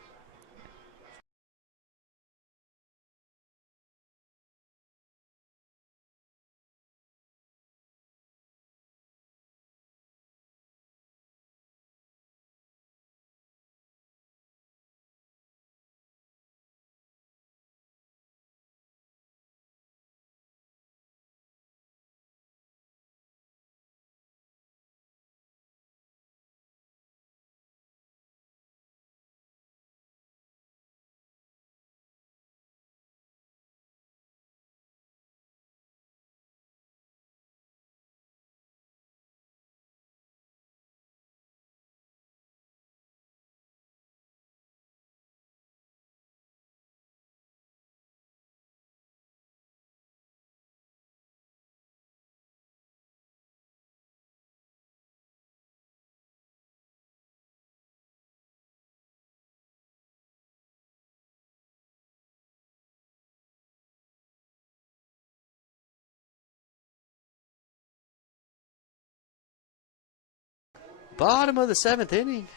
Bottom of the 7th inning.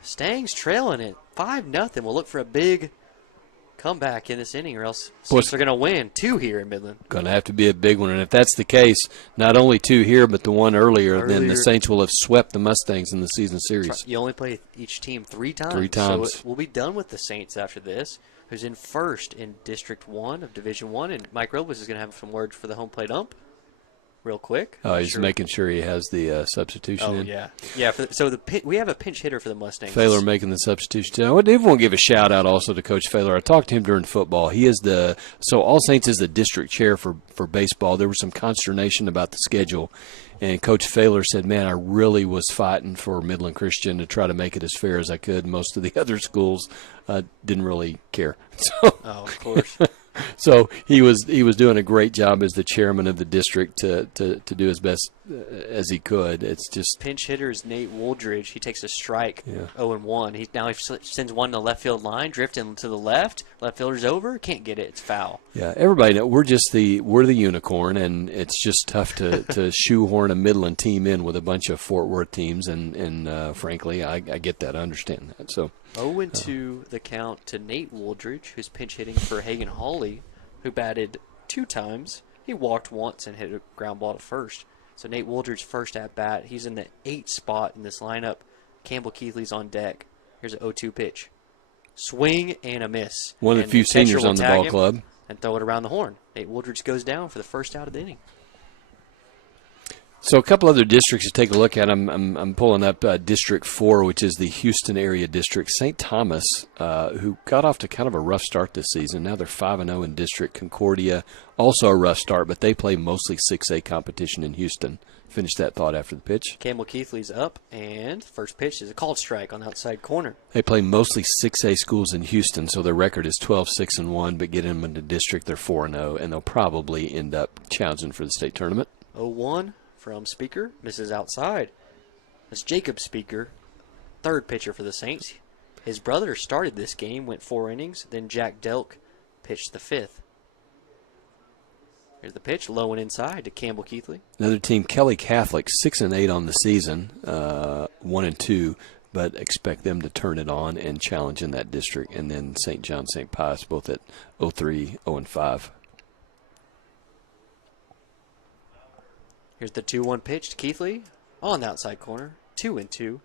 Stangs trailing it 5-0. We'll look for a big comeback in this inning, or else Saints are going to win 2 here in Midland. Going to have to be a big one. And if that's the case, not only 2 here, but the one earlier, then the Saints will have swept the Mustangs in the season series. You only play each team 3 times. 3 times. So we'll be done with the Saints after this, who's in first in District 1 of Division 1. And Mike Robles is going to have some words for the home plate ump real quick. Oh, he's making sure he has the substitution in. Yeah. Yeah, we have a pinch hitter for the Mustangs. Failer making the substitution. I would even want to give a shout out also to Coach Failer. I talked to him during football. He is All Saints is the district chair for baseball. There was some consternation about the schedule, and Coach Failer said, "Man, I really was fighting for Midland Christian to try to make it as fair as I could. Most of the other schools didn't really care." So, of course. So he was doing a great job as the chairman of the district to do his best as he could. It's just pinch hitter is Nate Wooldridge. He takes a strike, 0-1. He sends one to the left field line, drifting to the left. Left fielder's over, can't get it. It's foul. Yeah, everybody knows we're the unicorn, and it's just tough to shoehorn a Midland team in with a bunch of Fort Worth teams, and frankly, I get that, I understand that. So 0-2 the count to Nate Wooldridge, who's pinch hitting for Hagan Hawley, who batted 2 times. He walked once and hit a ground ball to first. So Nate Wooldridge's first at bat. He's in the 8th spot in this lineup. Campbell Keithley's on deck. Here's an 0-2 pitch. Swing and a miss. One of the few seniors on the ball club. And throw it around the horn. Nate Wooldridge goes down for the first out of the inning. So a couple other districts to take a look at. I'm pulling up District 4, which is the Houston area district. St. Thomas, who got off to kind of a rough start this season. Now they're 5-0 in district. Concordia, also a rough start, but they play mostly 6A competition in Houston. Finish that thought after the pitch. Campbell Keithley's up, and first pitch is a called strike on the outside corner. They play mostly 6A schools in Houston, so their record is 12-6-1, but get them into district, they're 4-0, and they'll probably end up challenging for the state tournament. 0-1 from Speaker, misses outside. That's Jacob Speaker, third pitcher for the Saints. His brother started this game, went 4 innings, then Jack Delk pitched the 5th. Here's the pitch, low and inside to Campbell Keithley. Another team, Kelly Catholic, 6-8 on the season, 1-2, but expect them to turn it on and challenge in that district. And then St. John, St. Pius, both at 0-3, 0-5. Here's the 2-1 pitch to Keithley on the outside corner, 2-2.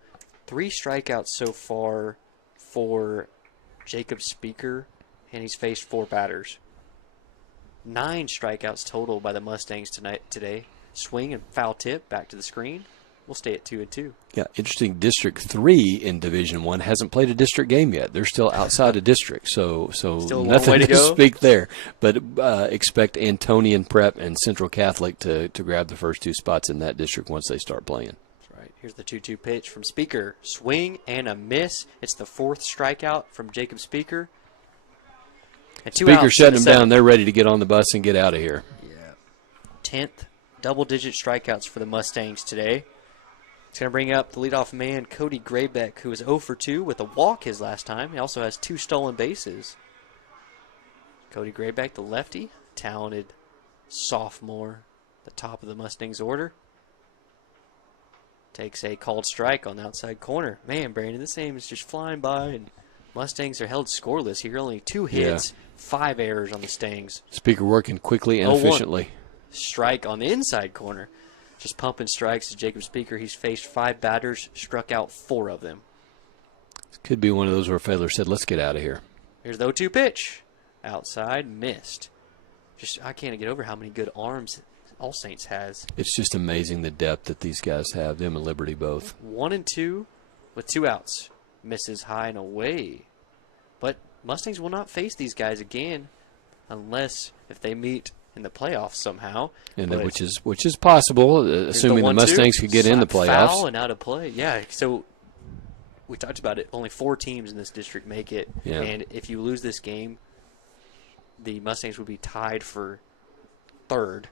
3 strikeouts so far for Jacob Speaker, and he's faced 4 batters. 9 strikeouts total by the Mustangs today. Swing and foul tip back to the screen. We'll stay at 2-2. Yeah, interesting. District 3 in Division 1 hasn't played a district game yet. They're still outside of district, so still nothing to go. speak there. But expect Antonian Prep and Central Catholic to grab the first 2 spots in that district once they start playing. That's right. Here's the 2-2 pitch from Speaker. Swing and a miss. It's the 4th strikeout from Jacob Speaker. And 2 Speaker outs shutting in them the down. They're ready to get on the bus and get out of here. Yeah. 10th double-digit strikeouts for the Mustangs today. It's going to bring up the leadoff man, Cody Graybeck, who was 0 for 2 with a walk his last time. He also has 2 stolen bases. Cody Graybeck, the lefty, talented sophomore, the top of the Mustangs order. Takes a called strike on the outside corner. Man, Brandon, this game is just flying by, and Mustangs are held scoreless here. Only 2 hits, 5 errors on the Stangs. Speaker working quickly and 0-1. efficiently. Strike on the inside corner. Just pumping strikes to Jacob Speaker. He's faced 5 batters, struck out 4 of them. Could be one of those where Fedler said, let's get out of here. Here's the 0-2 pitch. Outside, missed. I can't get over how many good arms All Saints has. It's just amazing the depth that these guys have, them and Liberty both. 1-2 with 2 outs. Misses high and away. But Mustangs will not face these guys again unless if they meet in the playoffs somehow. And which is possible, assuming the Mustangs could get in the playoffs. Foul and out of play. Yeah, so we talked about it. Only 4 teams in this district make it. Yeah. And if you lose this game, the Mustangs would be tied for 3rd.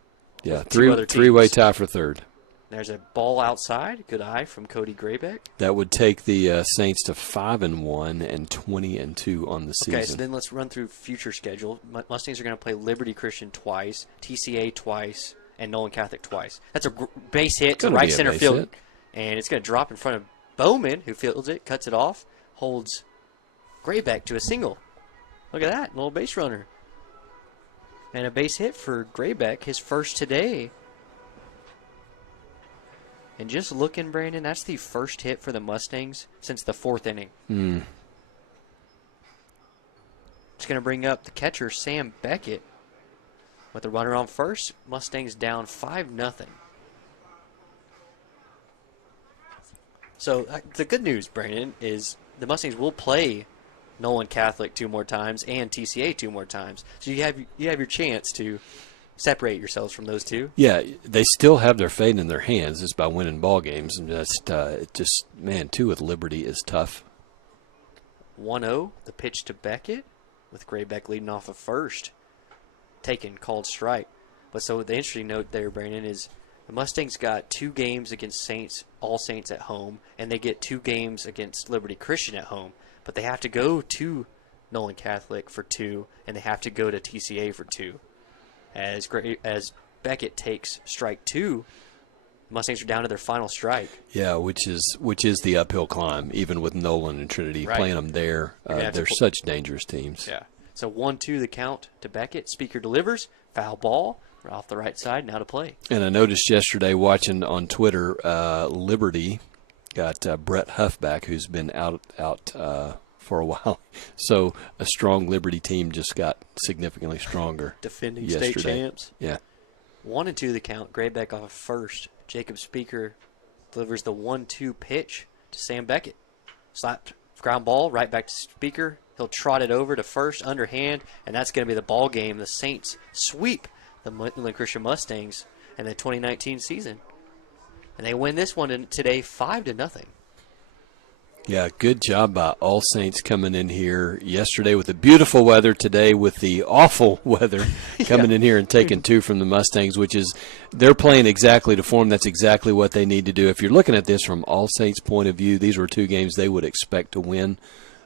Yeah, with 2 other three-way teams. tie for 3rd. There's a ball outside. Good eye from Cody Graybeck. That would take the Saints to 5-1 and 20-2 on the season. Okay, so then let's run through future schedule. Mustangs are going to play Liberty Christian twice, TCA twice, and Nolan Catholic twice. That's a base hit to right center field, hit. And it's going to drop in front of Bowman, who fields it, cuts it off, holds Graybeck to a single. Look at that, little base runner. And a base hit for Graybeck, his first today. And just looking, Brandon, that's the first hit for the Mustangs since the 4th inning. It's going to bring up the catcher, Sam Beckett, with the runner on first. Mustangs down 5-0. So the good news, Brandon, is the Mustangs will play Nolan Catholic 2 more times and TCA 2 more times. So you have your chance to separate yourselves from those 2. Yeah, they still have their fate in their hands is by winning ball games, and just man, 2 with Liberty is tough. 1-0, the pitch to Beckett, with Graybeck leading off of first, taking called strike. But so the interesting note there, Brandon, is the Mustangs got 2 games against All Saints at home, and they get 2 games against Liberty Christian at home. But they have to go to Nolan Catholic for 2, and they have to go to TCA for 2. As Beckett takes strike 2, Mustangs are down to their final strike. Yeah, which is the uphill climb, even with Nolan and Trinity playing them there. They're such dangerous teams. Yeah. So 1-2 the count to Beckett. Speaker delivers. Foul ball off the right side. Now to play. And I noticed yesterday watching on Twitter, Liberty got Brett Huff back, who's been out for a while. So a strong Liberty team just got significantly stronger. Defending yesterday. state champs. Yeah. 1-2 the count. Graybeck off first. Jacob Speaker delivers the 1-2 pitch to Sam Beckett. Slapped ground ball right back to Speaker. He'll trot it over to first, underhand, and that's going to be the ball game. The Saints sweep the Midland Christian Mustangs in the 2019 season. And they win this one today 5-0. Yeah, good job by All Saints coming in here yesterday with the beautiful weather, today with the awful weather, coming in here and taking 2 from the Mustangs, which is they're playing exactly to form. That's exactly what they need to do. If you're looking at this from All Saints' point of view, these were 2 games they would expect to win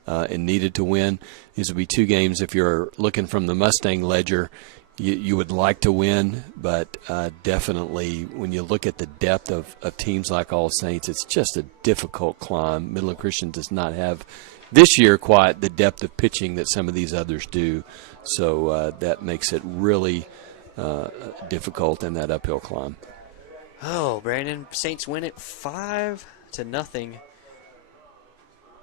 and needed to win. These would be 2 games, if you're looking from the Mustang ledger, you would like to win, but definitely when you look at the depth of teams like All Saints, it's just a difficult climb. Midland Christian does not have this year quite the depth of pitching that some of these others do, so that makes it really difficult in that uphill climb. Oh, Brandon, Saints win it 5-0.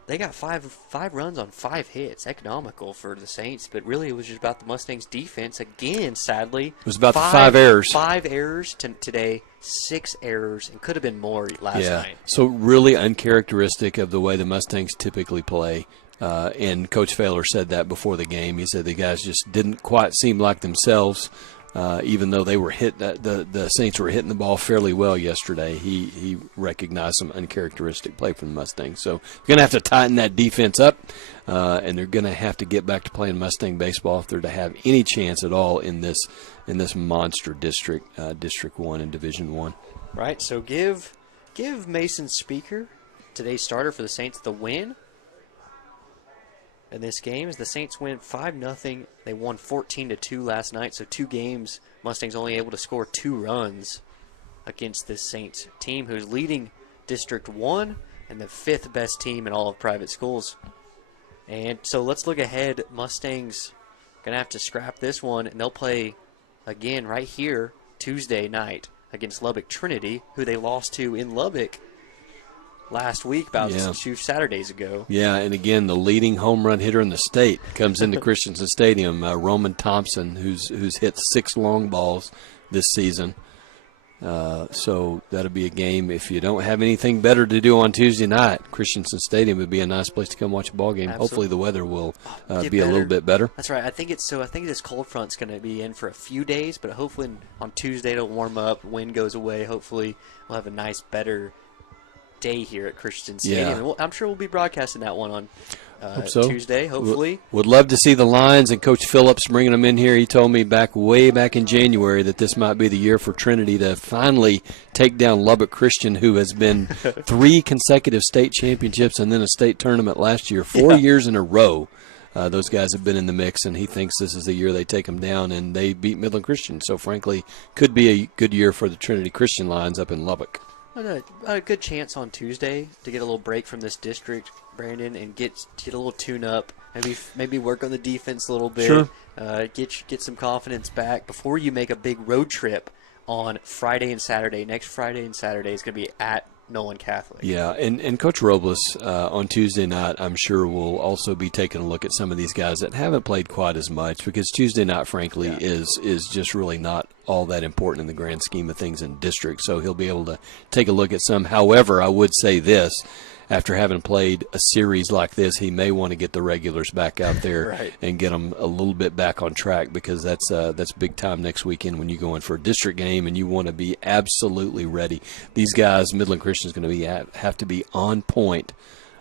They got five runs on 5 hits. Economical for the Saints, but really it was just about the Mustangs' defense again, sadly. It was about the 5 errors. 5 errors today, 6 errors, and could have been more last night. So really uncharacteristic of the way the Mustangs typically play. And Coach Failer said that before the game. He said the guys just didn't quite seem like themselves. Even though they were the Saints were hitting the ball fairly well yesterday, he recognized some uncharacteristic play from the Mustangs. So they're going to have to tighten that defense up, and they're going to have to get back to playing Mustang baseball if they're to have any chance at all in this monster district, District 1 and Division 1. Right. So give Mason Speaker, today's starter for the Saints, the win in this game as the Saints win 5-0. They won 14-2 last night, so 2 games. Mustangs only able to score 2 runs against this Saints team, who's leading District 1 and the 5th best team in all of private schools. And so let's look ahead. Mustangs going to have to scrap this one, and they'll play again right here Tuesday night against Lubbock Trinity, who they lost to in Lubbock last week, about 2 Saturdays ago. Yeah, and again, the leading home run hitter in the state comes into Christensen Stadium, Roman Thompson, who's hit 6 long balls this season. So that'll be a game. If you don't have anything better to do on Tuesday night, Christensen Stadium would be a nice place to come watch a ball game. Absolutely. Hopefully the weather will be a little bit better. That's right. I think this cold front's going to be in for a few days, but hopefully on Tuesday it'll warm up, wind goes away. Hopefully we'll have a nice, better day here at Christian Stadium. Yeah. I'm sure we'll be broadcasting that one on Tuesday, hopefully. Would love to see the Lions and Coach Phillips bringing them in here. He told me way back in January that this might be the year for Trinity to finally take down Lubbock Christian, who has been 3 consecutive state championships and then a state tournament last year, 4 years in a row. Those guys have been in the mix, and he thinks this is the year they take them down, and they beat Midland Christian. So, frankly, could be a good year for the Trinity Christian Lions up in Lubbock. A good chance on Tuesday to get a little break from this district, Brandon, and get a little tune-up, maybe work on the defense a little bit, sure. Get some confidence back before you make a big road trip on Friday and Saturday. Next Friday and Saturday is going to be at Nolan Catholic. Yeah, and Coach Robles on Tuesday night, I'm sure, will also be taking a look at some of these guys that haven't played quite as much, because Tuesday night, frankly, is just really not all that important in the grand scheme of things in district. So he'll be able to take a look at some. However, I would say this. After having played a series like this, he may want to get the regulars back out there and get them a little bit back on track, because that's big time next weekend when you go in for a district game and you want to be absolutely ready. These guys, Midland Christian is going to have to be on point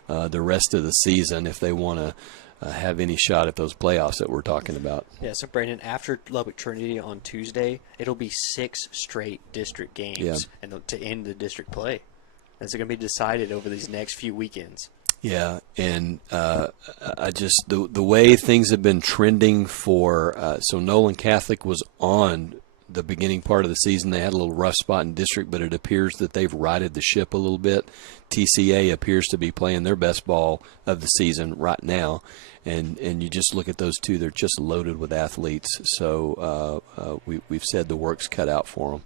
the rest of the season if they want to have any shot at those playoffs that we're talking about. Yeah, so Brandon, after Lubbock Trinity on Tuesday, it'll be 6 straight district games and to end the district play. It's going to be decided over these next few weekends. Yeah, and I just the way things have been trending for so Nolan Catholic was on the beginning part of the season. They had a little rough spot in district, but it appears that they've righted the ship a little bit. TCA appears to be playing their best ball of the season right now, and you just look at those two; they're just loaded with athletes. So we've said the work's cut out for them.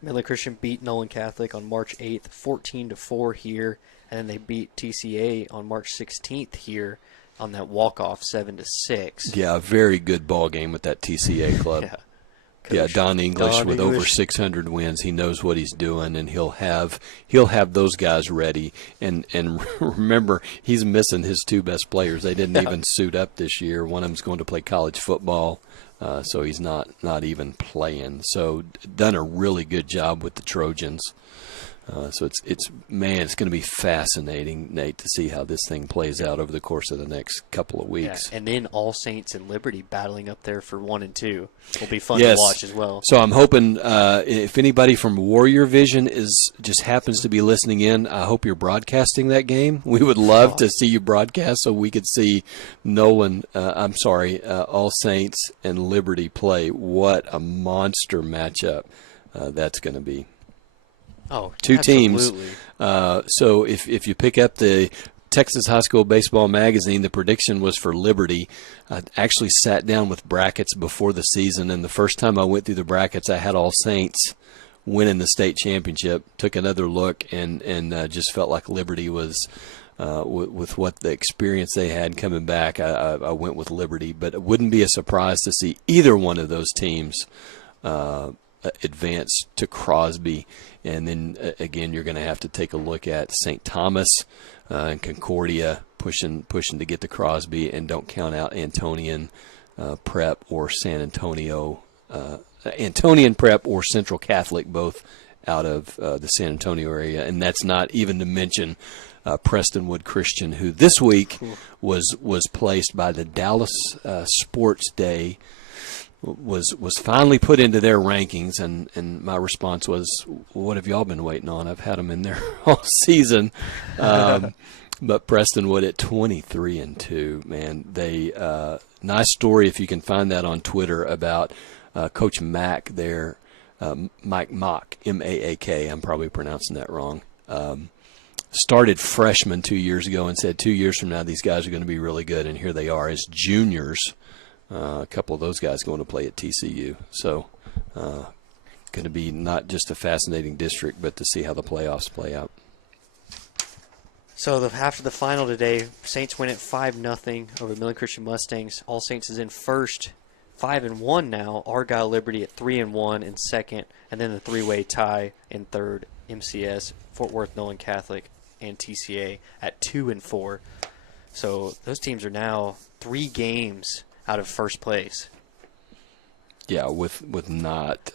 Midland Christian beat Nolan Catholic on March 8th, 14-4 here, and then they beat TCA on March 16th here on that walk-off 7-6. Yeah, a very good ball game with that TCA club. coach. Don English Don with English. over 600 wins. He knows what he's doing, and he'll have those guys ready. And remember, he's missing his two best players. They didn't even suit up this year. One of them's going to play college football, so he's not even playing. So done a really good job with the Trojans. So it's going to be fascinating, Nate, to see how this thing plays out over the course of the next couple of weeks. Yeah, and then All Saints and Liberty battling up there for 1 and 2 will be fun to watch as well. So I'm hoping if anybody from Warrior Vision just happens to be listening in, I hope you're broadcasting that game. We would love to see you broadcast so we could see All Saints and Liberty play. What a monster matchup that's going to be. Oh, two absolutely. teams. So if you pick up the Texas High School Baseball Magazine, the prediction was for Liberty. I actually sat down with brackets before the season, and the first time I went through the brackets, I had All Saints winning the state championship. Took another look and just felt like Liberty was, with what the experience they had coming back, I went with Liberty. But it wouldn't be a surprise to see either one of those teams advance to Crosby. And then again, you're going to have to take a look at St. Thomas and Concordia pushing to get to Crosby, and don't count out Antonian Prep or San Antonio, Antonian Prep or Central Catholic, both out of the San Antonio area. And that's not even to mention Prestonwood Christian, who this week was placed by the Dallas Sports Day, was finally put into their rankings, and my response was, what have y'all been waiting on? I've had them in there all season. But Prestonwood at 23-2, man, they nice story if you can find that on Twitter about Coach Mack there, Mike Mock, M-A-A-K. I'm probably pronouncing that wrong. Started freshman 2 years ago and said 2 years from now these guys are going to be really good, and here they are as juniors. A couple of those guys going to play at TCU. So going to be not just a fascinating district, but to see how the playoffs play out. So after the final today, Saints win at 5-0 over Midland Christian Mustangs. All Saints is in first, 5-1 now. Argyle Liberty at 3-1 in second, and then the three-way tie in third. MCS, Fort Worth Nolan Catholic, and TCA at 2-4. So those teams are now 3 games out of first place. Yeah, with not,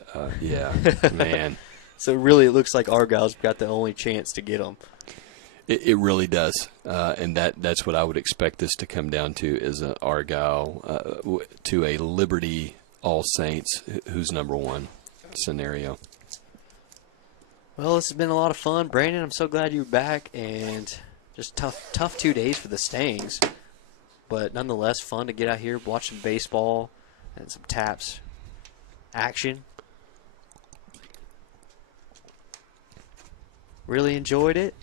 man. So really, it looks like Argyle's got the only chance to get them. It really does, and that's what I would expect this to come down to, is an Argyle to a Liberty All Saints, who's number one scenario. Well, this has been a lot of fun, Brandon. I'm so glad you're back, and just tough 2 days for the Stangs. But nonetheless, fun to get out here, watch some baseball and some Taps action. Really enjoyed it.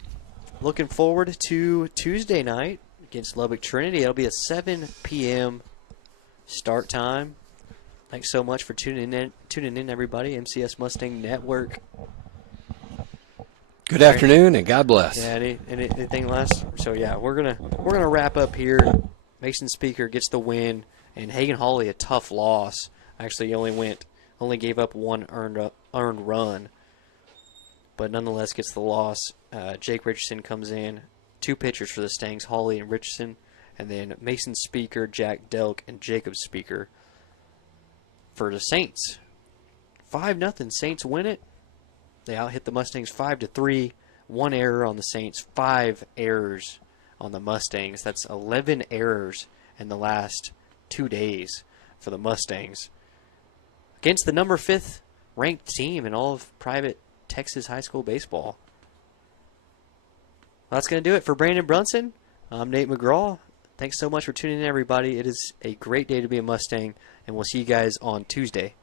Looking forward to Tuesday night against Lubbock Trinity. It'll be a 7 p.m. start time. Thanks so much for tuning in, everybody. MCS Mustang Network. Good afternoon, and God bless. Yeah, anything last? So yeah, we're gonna wrap up here. Mason Speaker gets the win, and Hagen Hawley a tough loss. Actually, only gave up one earned run, but nonetheless gets the loss. Jake Richardson comes in, 2 pitchers for the Stangs, Hawley and Richardson, and then Mason Speaker, Jack Delk, and Jacob Speaker for the Saints. 5-0, Saints win it. They out-hit the Mustangs 5-3. 1 error on the Saints, 5 errors on the Mustangs. That's 11 errors in the last 2 days for the Mustangs. Against the number 5th ranked team in all of private Texas high school baseball. Well, that's going to do it for Brandon Brunson. I'm Nate McGraw. Thanks so much for tuning in, everybody. It is a great day to be a Mustang, and we'll see you guys on Tuesday.